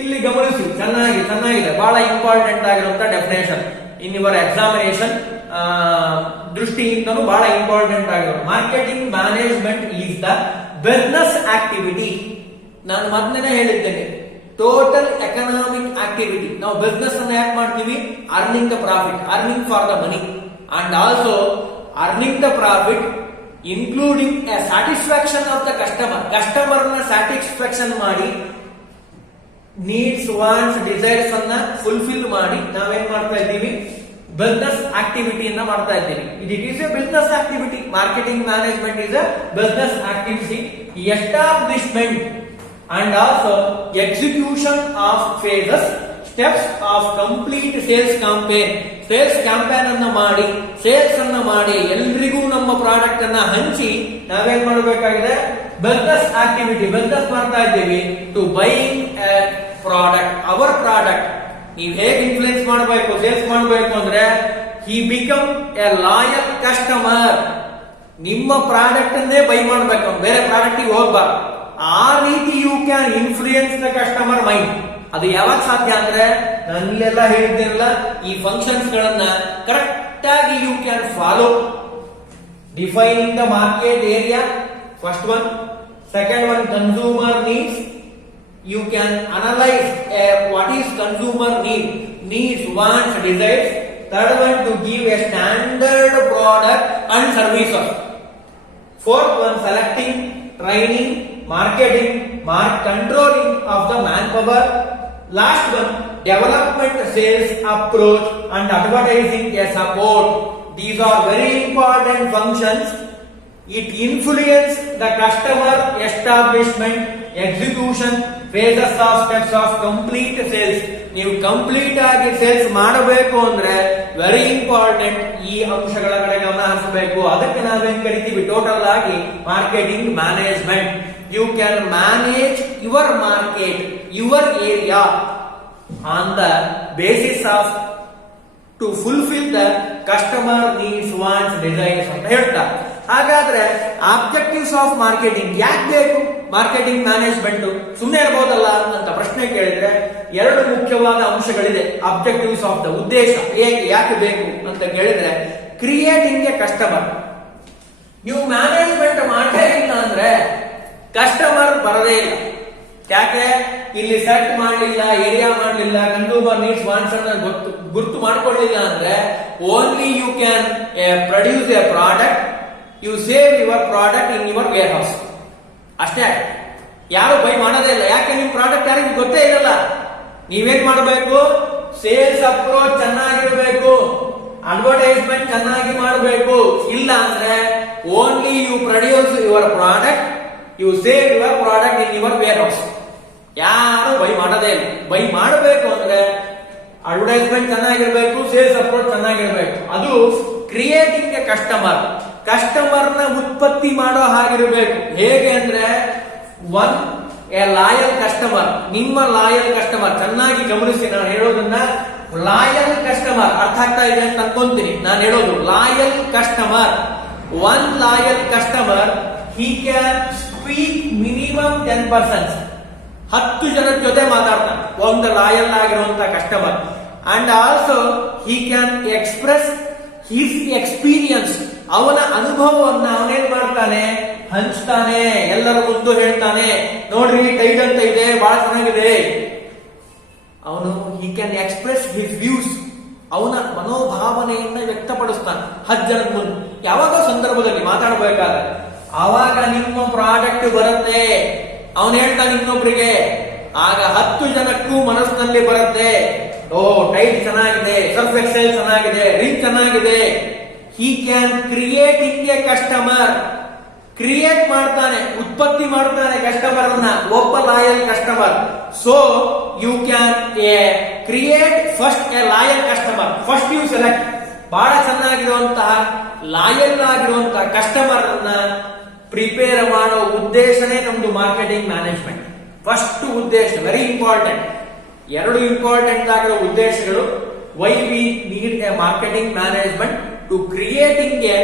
ಇಲ್ಲಿ ಗಮನಿಸಿ, ಚೆನ್ನಾಗಿದೆ, ಬಹಳ ಇಂಪಾರ್ಟೆಂಟ್ ಆಗಿರುವಂತ ಡೆಫಿನೇಷನ್ ಇನ್ ಯುವರ್ ಎಕ್ಸಾಮಿನೇಷನ್ ದೃಷ್ಟಿಯಿಂದನೂ ಬಹಳ ಇಂಪಾರ್ಟೆಂಟ್ ಆಗಿರೋದು. Marketing management is the business activity. ನಾನು ಮೊದಲೇ ಹೇಳಿದ್ದೇನೆ, ಟೋಟಲ್ ಎಕನಾಮಿಕ್ ಆಕ್ಟಿವಿಟಿ. ನಾವು ಬಿಸ್ನೆಸ್ ಅನ್ನ ಯಾಕೆ ಮಾಡ್ತೀವಿ? Earning the profit, earning for the money, and also earning the profit including a satisfaction of the customer ನ ಸ್ಯಾಟಿಸ್ಫ್ಯಾಕ್ಷನ್ ಮಾಡಿ, ನೀಡ್ಸ್, ವಾಂಟ್ಸ್, ಡಿಸೈರ್ಸ್ ಅನ್ನ ಫುಲ್ಫಿಲ್ ಮಾಡಿ ನಾವೇನ್ ಮಾಡ್ತಾ ಇದ್ದೀವಿ? ಬಿಸ್ನೆಸ್ ಆಕ್ಟಿವಿಟಿಯನ್ನ ಮಾಡ್ತಾ ಇದ್ದೀವಿ. It is a business activity. Marketing management is a business activity. Establishment and also execution of phases, steps of complete sales campaign. Sales campaign ಅನ್ನ ಮಾಡಿ, ಸೇಲ್ಸ್ ಅನ್ನ ಮಾಡಿ, ಎಲ್ರಿಗೂ ನಮ್ಮ ಪ್ರಾಡಕ್ಟ್ ಅನ್ನ ಹಂಚಿ ನಾವೇನ್ ಮಾಡಬೇಕಾಗಿದೆ? ಬಿಸ್ನೆಸ್ ಆಕ್ಟಿವಿಟಿ, ಬಿಸ್ನೆಸ್ ಮಾಡ್ತಾ ಇದ್ದೀವಿ. To buying a product, our product. ನೀವು ಹೇಗೆ ಇನ್ಫ್ಲೂಯೆನ್ಸ್ ಮಾಡಬೇಕು, ಸೇಲ್ಸ್ ಮಾಡಬೇಕು ಅಂದ್ರೆ he become a loyal customer. ನಿಮ್ಮ ಪ್ರಾಡಕ್ಟ್ ಅನ್ನೇ ಬೈ ಮಾಡಬೇಕು, ಬೇರೆ ಪ್ರಾಡಕ್ಟ್ ಹೋಗ್ಬಾರ್ದು. ಆ ರೀತಿ you can influence the customer mind. ಅದು ಯಾವಾಗ ಸಾಧ್ಯ ಅಂದ್ರೆ ನಾನು ಇಲ್ಲೆಲ್ಲ ಹೇಳಿದ್ದೇನಲ್ಲ, ಈ ಫಂಕ್ಷನ್ಸ್ ಗಳನ್ನ ಕರೆಕ್ಟ್ ಆಗಿ you can follow. Defining the market area, first one. Second one, consumer needs. You can analyze what is consumer needs, wants, desires. Third one, to give a standard product and services. Fourth one, selecting, training, marketing, controlling of the manpower. Last one, development, sales approach and advertising a support. These are very important functions. It influence the customer establishment, execution, phases of steps of complete sales. ನೀವು complete ಆಗಿ sales ಮಾಡಬೇಕು ಅಂದ್ರೆ very important ಈ ಅಂಶಗಳ ಕಡೆ ಗಮನ ಹರಿಸಬೇಕು. ಅದಕ್ಕೆ ನಾವೇನ್ ಕರಿತೀವಿ? ಟೋಟಲ್ ಆಗಿ marketing management. You can manage your market, your area on the basis of to fulfil the customer needs, wants, desires ಅಂತ ಹೇಳ್ತಾರೆ. ಹಾಗಾದ್ರೆ ಆಬ್ಜೆಕ್ಟಿವ್ಸ್ ಆಫ್ ಮಾರ್ಕೆಟಿಂಗ್ ಯಾಕೆ ಬೇಕು? ಮಾರ್ಕೆಟಿಂಗ್ ಮ್ಯಾನೇಜ್ಮೆಂಟ್ ಸುಮ್ಮನೆ ಇರಬಹುದಲ್ಲ ಅಂತ ಪ್ರಶ್ನೆ ಕೇಳಿದ್ರೆ ಎರಡು ಮುಖ್ಯವಾದ ಅಂಶಗಳಿದೆ. ಆಬ್ಜೆಕ್ಟಿವ್ಸ್ ಆಫ್ ದ ಉದ್ದೇಶ ಯಾಕೆ ಬೇಕು ಅಂತ ಕೇಳಿದ್ರೆ, ಕ್ರಿಯೇಟಿಂಗ್ ಎ ಕಸ್ಟಮರ್. ನೀವು ಮ್ಯಾನೇಜ್ಮೆಂಟ್ ಮಾಡೇ ಇಲ್ಲ ಅಂದ್ರೆ ಕಸ್ಟಮರ್ ಬರದೇ ಇಲ್ಲ. ಯಾಕೆ? ಇಲ್ಲಿ ಸೆಟ್ ಮಾಡಲಿಲ್ಲ, ಏರಿಯಾ ಮಾಡಲಿಲ್ಲ, ಕನ್ಸ್ಯೂಮರ್ ನೀಡ್ಸ್, ವಾಂಟ್ಸ್ ಅನ್ನ ಗುರ್ತು ಮಾಡ್ಕೊಳ್ಳಿಲ್ಲ ಅಂದ್ರೆ only you can produce a product, you save your product in your warehouse ಅಷ್ಟೇ. ಯಾರು ಬೈ ಮಾಡೋದೇ ಇಲ್ಲ. ಯಾಕೆ? ನಿಮ್ ಪ್ರಾಡಕ್ಟ್ ಯಾರಿಗೂ ಗೊತ್ತೇ ಇರಲ್ಲ. ನೀವೇನ್ ಮಾಡಬೇಕು? ಸೇಲ್ಸ್ ಅಪ್ರೋಚ್ ಚೆನ್ನಾಗಿರ್ಬೇಕು, ಅಡ್ವರ್ಟೈಸ್ಮೆಂಟ್ ಚೆನ್ನಾಗಿ ಮಾಡಬೇಕು. ಇಲ್ಲ ಅಂದ್ರೆ only you produce your product, you save your product in your warehouse. ಯಾರು ಬೈ ಮಾಡೋದೇ ಇಲ್ಲ. ಬೈ ಮಾಡಬೇಕು ಅಂದ್ರೆ ಅಡ್ವರ್ಟೈಸ್ಮೆಂಟ್ ಚೆನ್ನಾಗಿರ್ಬೇಕು, ಸೇಲ್ಸ್ ಅಪ್ರೋಚ್ ಚೆನ್ನಾಗಿರ್ಬೇಕು. ಅದು ಕ್ರಿಯೇಟಿಂಗ್ ಎ ಕಸ್ಟಮರ್. ಕಸ್ಟಮರ್ ನ ಉತ್ಪತ್ತಿ ಮಾಡೋ ಹಾಗಿರಬೇಕು. ಹೇಗೆ ಅಂದ್ರೆ ಒನ್ ಎ ಲಾಯಲ್ ಕಸ್ಟಮರ್. ನಿಮ್ಮ ಲಾಯಲ್ ಕಸ್ಟಮರ್ ಚೆನ್ನಾಗಿ ಗಮನಿಸಿ ನಾನು ಹೇಳೋದನ್ನ. ಲಾಯಲ್ ಕಸ್ಟಮರ್ ಅರ್ಥ ಆಗ್ತಾ ಇದೆ ಅಂತ ಅನ್ಕೊಂತೀನಿ. ನಾನು ಹೇಳೋದು loyal customer. One loyal customer, he can speak minimum 10 persons. 10 ಜನರ ಜೊತೆ ಮಾತಾಡ್ತಾನೆ ಒಂದು ಲಾಯಲ್ ಆಗಿರುವಂತ customer. And also he can express his experience. ಅವನ ಅನುಭವವನ್ನ ಅವನೇನ್ ಮಾಡ್ತಾನೆ? ಹಂಚ್ತಾನೆ, ಎಲ್ಲರ ಮುಂದೆ ಹೇಳ್ತಾನೆ. ನೋಡ್ರಿ, ಟೈಡ್ ಅಂತ ಇದೆ, ಬಹಳ ಚೆನ್ನಾಗಿದೆ. ಅವನು ಹಿ ಕ್ಯಾನ್ ಎಕ್ಸ್ಪ್ರೆಸ್ ಹಿಸ್ ವ್ಯೂಸ್. ಅವನ ಮನೋಭಾವನೆಯನ್ನ ವ್ಯಕ್ತಪಡಿಸ್ತಾನೆ 10 ಜನದ ಮುಂದೆ. ಯಾವಾಗ ಸಂದರ್ಭದಲ್ಲಿ ಮಾತಾಡಬೇಕಾದ್ರೆ ಆವಾಗ ನಿಮ್ಮ ಪ್ರಾಡಕ್ಟ್ ಬರುತ್ತೆ. ಅವನು ಹೇಳ್ತಾನೆ ಇನ್ನೊಬ್ರಿಗೆ, ಆಗ 10 ಜನಕ್ಕೂ ಮನಸ್ಸಿನಲ್ಲಿ ಬರುತ್ತೆ, ಓ ಟೈಟ್ ಚೆನ್ನಾಗಿದೆ, ಸರ್ಫ್ ಎಕ್ಸೆಲ್ ಚೆನ್ನಾಗಿದೆ, ರಿಂಗ್ ಚೆನ್ನಾಗಿದೆ. He can creating a customer. Create ಮಾಡ್ತಾನೆ, ಉತ್ಪತ್ತಿ ಮಾಡ್ತಾನೆ ಕಸ್ಟಮರ್ ಅನ್ನ, ಒಬ್ಬ loyal customer. So you can create first a loyal customer. First you select ಬಹಳ ಚೆನ್ನಾಗಿರುವಂತಹ ಲಾಯಲ್ ಆಗಿರುವಂತಹ ಕಸ್ಟಮರ್ ಅನ್ನ ಪ್ರಿಪೇರ್ ಮಾಡೋ ಉದ್ದೇಶನೇ ನಮ್ದು ಮಾರ್ಕೆಟಿಂಗ್ ಮ್ಯಾನೇಜ್ಮೆಂಟ್. ಫಸ್ಟ್ ಉದ್ದೇಶ ವೆರಿ ಇಂಪಾರ್ಟೆಂಟ್. ಎರಡು ಇಂಪಾರ್ಟೆಂಟ್ ಆಗಿರೋ ಉದ್ದೇಶಗಳು. Why we need a marketing management to creating a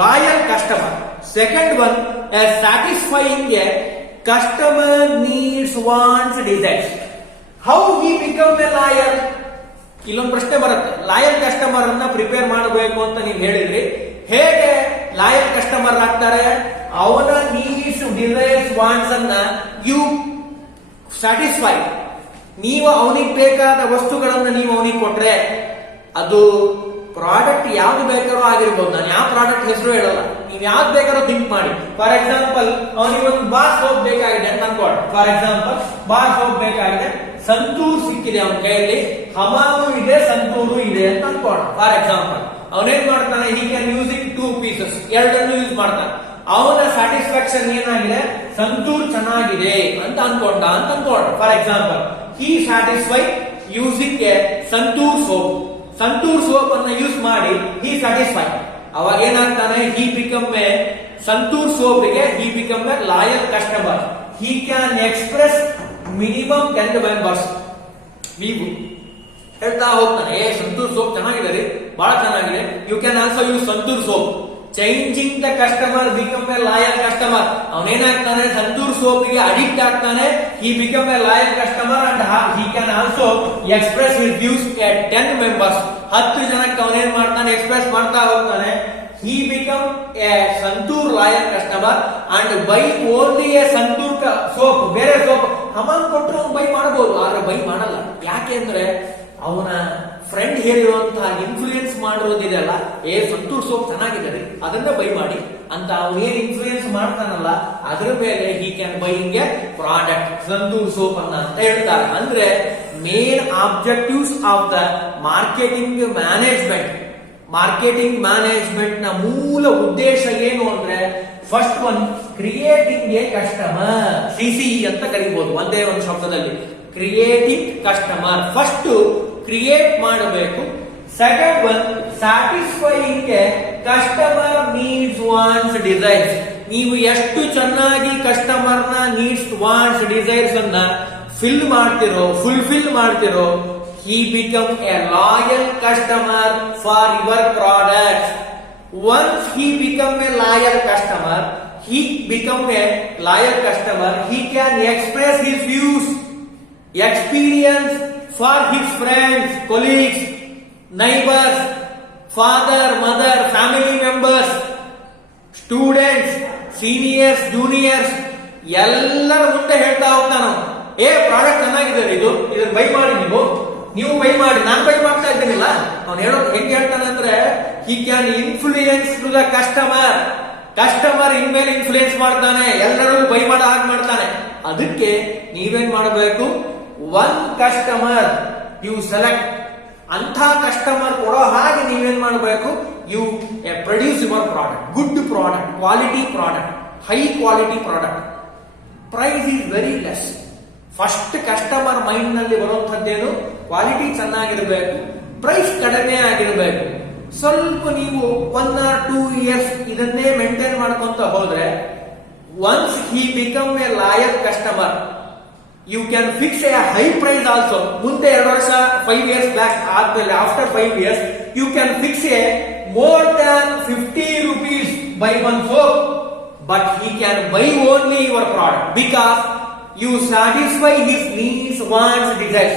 loyal customer. Second one, A satisfying A customer needs, wants, desires. How he become A lawyer? ಇಲ್ಲೊಂದು ಪ್ರಶ್ನೆ ಬರುತ್ತೆ, loyal customer ಅನ್ನ prepare ಮಾಡಬೇಕು ಅಂತ ನೀವು ಹೇಳಿದ್ರಿ, ಹೇಗೆ ಲಾಯಲ್ ಕಸ್ಟಮರ್ ಆಗ್ತಾರೆ? ಅವನ ನೀಡ್ಸ್, ಡಿಸೈರ್ಸ್, ವಾಂಟ್ಸ್ ಅನ್ನ ಯು ಸ್ಯಾಟಿಸ್ಫೈ. ನೀವು ಅವನಿಗೆ ಬೇಕಾದ ವಸ್ತುಗಳನ್ನ ನೀವು ಅವನಿಗೆ ಕೊಟ್ರೆ, ಅದು ಪ್ರಾಡಕ್ಟ್ ಯಾವ್ದು ಬೇಕಾದ್ರೂ ಆಗಿರ್ಬೋದು. ನಾನು ಯಾವ ಪ್ರಾಡಕ್ಟ್ ಹೆಸರು ಹೇಳಲ್ಲ, ನೀವು ಯಾವ್ದು ಬೇಕಾದ್ರೂ ಥಿಂಕ್ ಮಾಡಿ. ಫಾರ್ ಎಕ್ಸಾಂಪಲ್, ಅವನಿಗೆ ಒಂದು ಬಾರ್ ಸೋಪ್ ಬೇಕಾಗಿದೆ ಅಂತ ಅನ್ಕೊಳ್ಳಿ. ಫಾರ್ ಎಕ್ಸಾಂಪಲ್, ಬಾರ್ ಸೋಪ್ ಬೇಕಾಗಿದೆ, ಸಂತೂರ್ ಸಿಕ್ಕಿದೆ ಅವನ ಕೈಯಲ್ಲಿ, ಹಮಾಮು ಇದೆ, ಸಂತೂರು ಇದೆ ಅಂತ ಅನ್ಕೊಳ್ಳಿ. ಫಾರ್ ಎಕ್ಸಾಂಪಲ್, ಅವನೇನ್ ಮಾಡ್ತಾನೆ, he can use it 2 pieces, ಎರಡನ್ನು ಯೂಸ್ ಮಾಡ್ತಾನೆ. ಅವನ ಸ್ಯಾಟಿಸ್ಫ್ಯಾಕ್ಷನ್ ಏನಾಗಿದೆ, ಸಂತೂರ್ ಚೆನ್ನಾಗಿದೆ ಅಂತ ಅನ್ಕೊಂಡ ಅಂತ ಅನ್ಕೊಳ್ಳಿ. For example, he satisfy using a Santoor soap. Santoor soap ಅನ್ನ ಯೂಸ್ ಮಾಡಿ ಹಿ ಸ್ಯಾಟಿಸ್ಫೈ. ಅವಾಗ ಏನಾಗ್ತಾನೆ, he become a Santoor soap ಗೆ he become a loyal customer. He can express minimum 10 members. ನೀವು ಹೇಳ್ತಾ ಹೋಗ್ತಾನೆ, ಏ ಸಂತೂರ್ ಸೋಪ್ ಚೆನ್ನಾಗಿದೆ ರೀ, ಬಹಳ ಚೆನ್ನಾಗಿದೆ, you can also use Santoor soap. Changing the customer become a loyal customer. ಅವನೇನಾಗ್ತಾನೆ, ಸಂತೂರ್ ಸೋಪ್ ಗೆ ಅಡಿಕ್ಟ್ ಆಗ್ತಾನೆ. He become a loyal customer and he can also express his views at 10 members. 10 ಜನಕ್ಕೆ ಅವನೇನ್ ಮಾಡ್ತಾನೆ, ಎಕ್ಸ್ಪ್ರೆಸ್ ಮಾಡ್ತಾ ಹೋಗ್ತಾನೆ. He become a Santoor loyal customer and buy only a Santoor soap. ಬೇರೆ soap Hamam ಕೊಟ್ಟರು ಅವ್ನು ಬೈ ಮಾಡಬಹುದು, ಆದ್ರೆ ಬೈ ಮಾಡಲ್ಲ. ಯಾಕೆ ಅಂದ್ರೆ ಅವನ ಫ್ರೆಂಡ್ ಹೇಳಿರುವಂತಹ ಇನ್ಫ್ಲೂಯೆನ್ಸ್ ಮಾಡಿರೋದಿದೆಯಲ್ಲ, ಏ ಸಂತೂರ್ ಸೋಪ್ ಚೆನ್ನಾಗಿದೆ ರೀ, ಅದನ್ನ ಬೈ ಮಾಡಿ ಅಂತ ಅವನೇನ್ ಇನ್ಫ್ಲೂಯೆನ್ಸ್ ಮಾಡ್ತಾನಲ್ಲ, ಅದ್ರ ಮೇಲೆ ಹಿ can buying a product santoor soap ಅನ್ನ ಅಂತ ಹೇಳ್ತಾರೆ. ಅಂದ್ರೆ main objectives of the marketing management. Marketing management ನ ಮೂಲ ಉದ್ದೇಶ ಏನು ಅಂದ್ರೆ, first one, creating a customer, CCE ಅಂತ ಕರಿಬಹುದು ಒಂದೇ ಒಂದು ಶಬ್ದದಲ್ಲಿ. ಕ್ರಿಯೇಟಿಂಗ್ ಕಸ್ಟಮರ್, ಫಸ್ಟ್ ಕ್ರಿಯೇಟ್ ಮಾಡಬೇಕು. Second one, satisfying A customer needs, wants, desires. ನೀವು ಎಷ್ಟು ಚೆನ್ನಾಗಿ ಕಸ್ಟಮರ್ ನ ನೀಡ್ಸ್, ವಾಂಟ್ಸ್, ಡಿಸೈರ್ಸ್ ಅನ್ನ ಫುಲ್ಫಿಲ್ ಮಾಡ್ತಿರೋ, he become a loyal customer for your products. Once he become a loyal customer, he can express his views, experience for his friends, colleagues, neighbors, father, mother, family members, students, seniors, juniors, ಎಲ್ಲರ ಮುಂದೆ ಹೇಳ್ತಾ ಹೋಗ್ತಾನು, ಏ product ಚೆನ್ನಾಗಿದೆ ಇದನ್ನ by ಮಾಡಿ, ನೀವು by ಮಾಡಿ, ನಾನು ಬೈ ಮಾಡ್ತಾ ಇದ್ದೇನಿಲ್ಲ. ಅವ್ನು ಹೇಳೋದು ಹೆಂಗೆ ಹೇಳ್ತಾನೆ ಅಂದ್ರೆ, he can influence to the customer ಇನ್ಮೇಲೆ ಇನ್ಫ್ಲೂಯೆನ್ಸ್ ಮಾಡ್ತಾನೆ, ಎಲ್ಲರೂ ಬೈ ಮಾಡೋ ಹಾಗೆ ಮಾಡ್ತಾನೆ. ಅದಕ್ಕೆ ನೀವೇನ್ ಮಾಡಬೇಕು, ಒನ್ ಕಸ್ಟಮರ್ ಯು ಸೆಲೆಕ್ಟ್, ಅಂಥ ಕಸ್ಟಮರ್ ಕೊಡೋ ಹಾಗೆ ನೀವೇನ್ ಮಾಡಬೇಕು, you produce your product, good product, quality product, high quality product. Price is very less. First customer mind ನಲ್ಲಿ ಬರುವಂತದ್ದೇನು, ಕ್ವಾಲಿಟಿ ಚೆನ್ನಾಗಿರ್ಬೇಕು, ಪ್ರೈಸ್ ಕಡಿಮೆ ಆಗಿರ್ಬೇಕು. ಸ್ವಲ್ಪ ನೀವು 1 or 2 years ಇದನ್ನೇ ಮೇಂಟೈನ್ ಮಾಡ್ಕೊಂತ ಹೋದ್ರೆ, once he become a loyal customer, you can fix a high price also. ಮುಂದೆ 2 ವರ್ಷ 5 years ಬ್ಯಾಕ್ ಆದ್ಮೇಲೆ, after 5 years you can fix a more than 50 rupees buy one soap, but he can buy only your product because you satisfy his needs, wants, desires.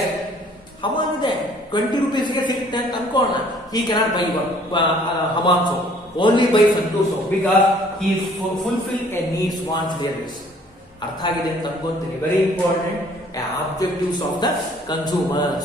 Haman ಇದೆ 20 rupees ಗೆ ಸಿಗುತ್ತೆ ಅಂತ ಅನ್ಕೊಳ್ಳೋಣ. He cannot buy Haman soap, only buy Santoor soap because he is fulfill a needs, wants, desires. ಅರ್ಥ ಆಗಿದೆ ಅಂತ ಅನ್ಕೊಂತೀನಿ. Very important, objectives of the consumers.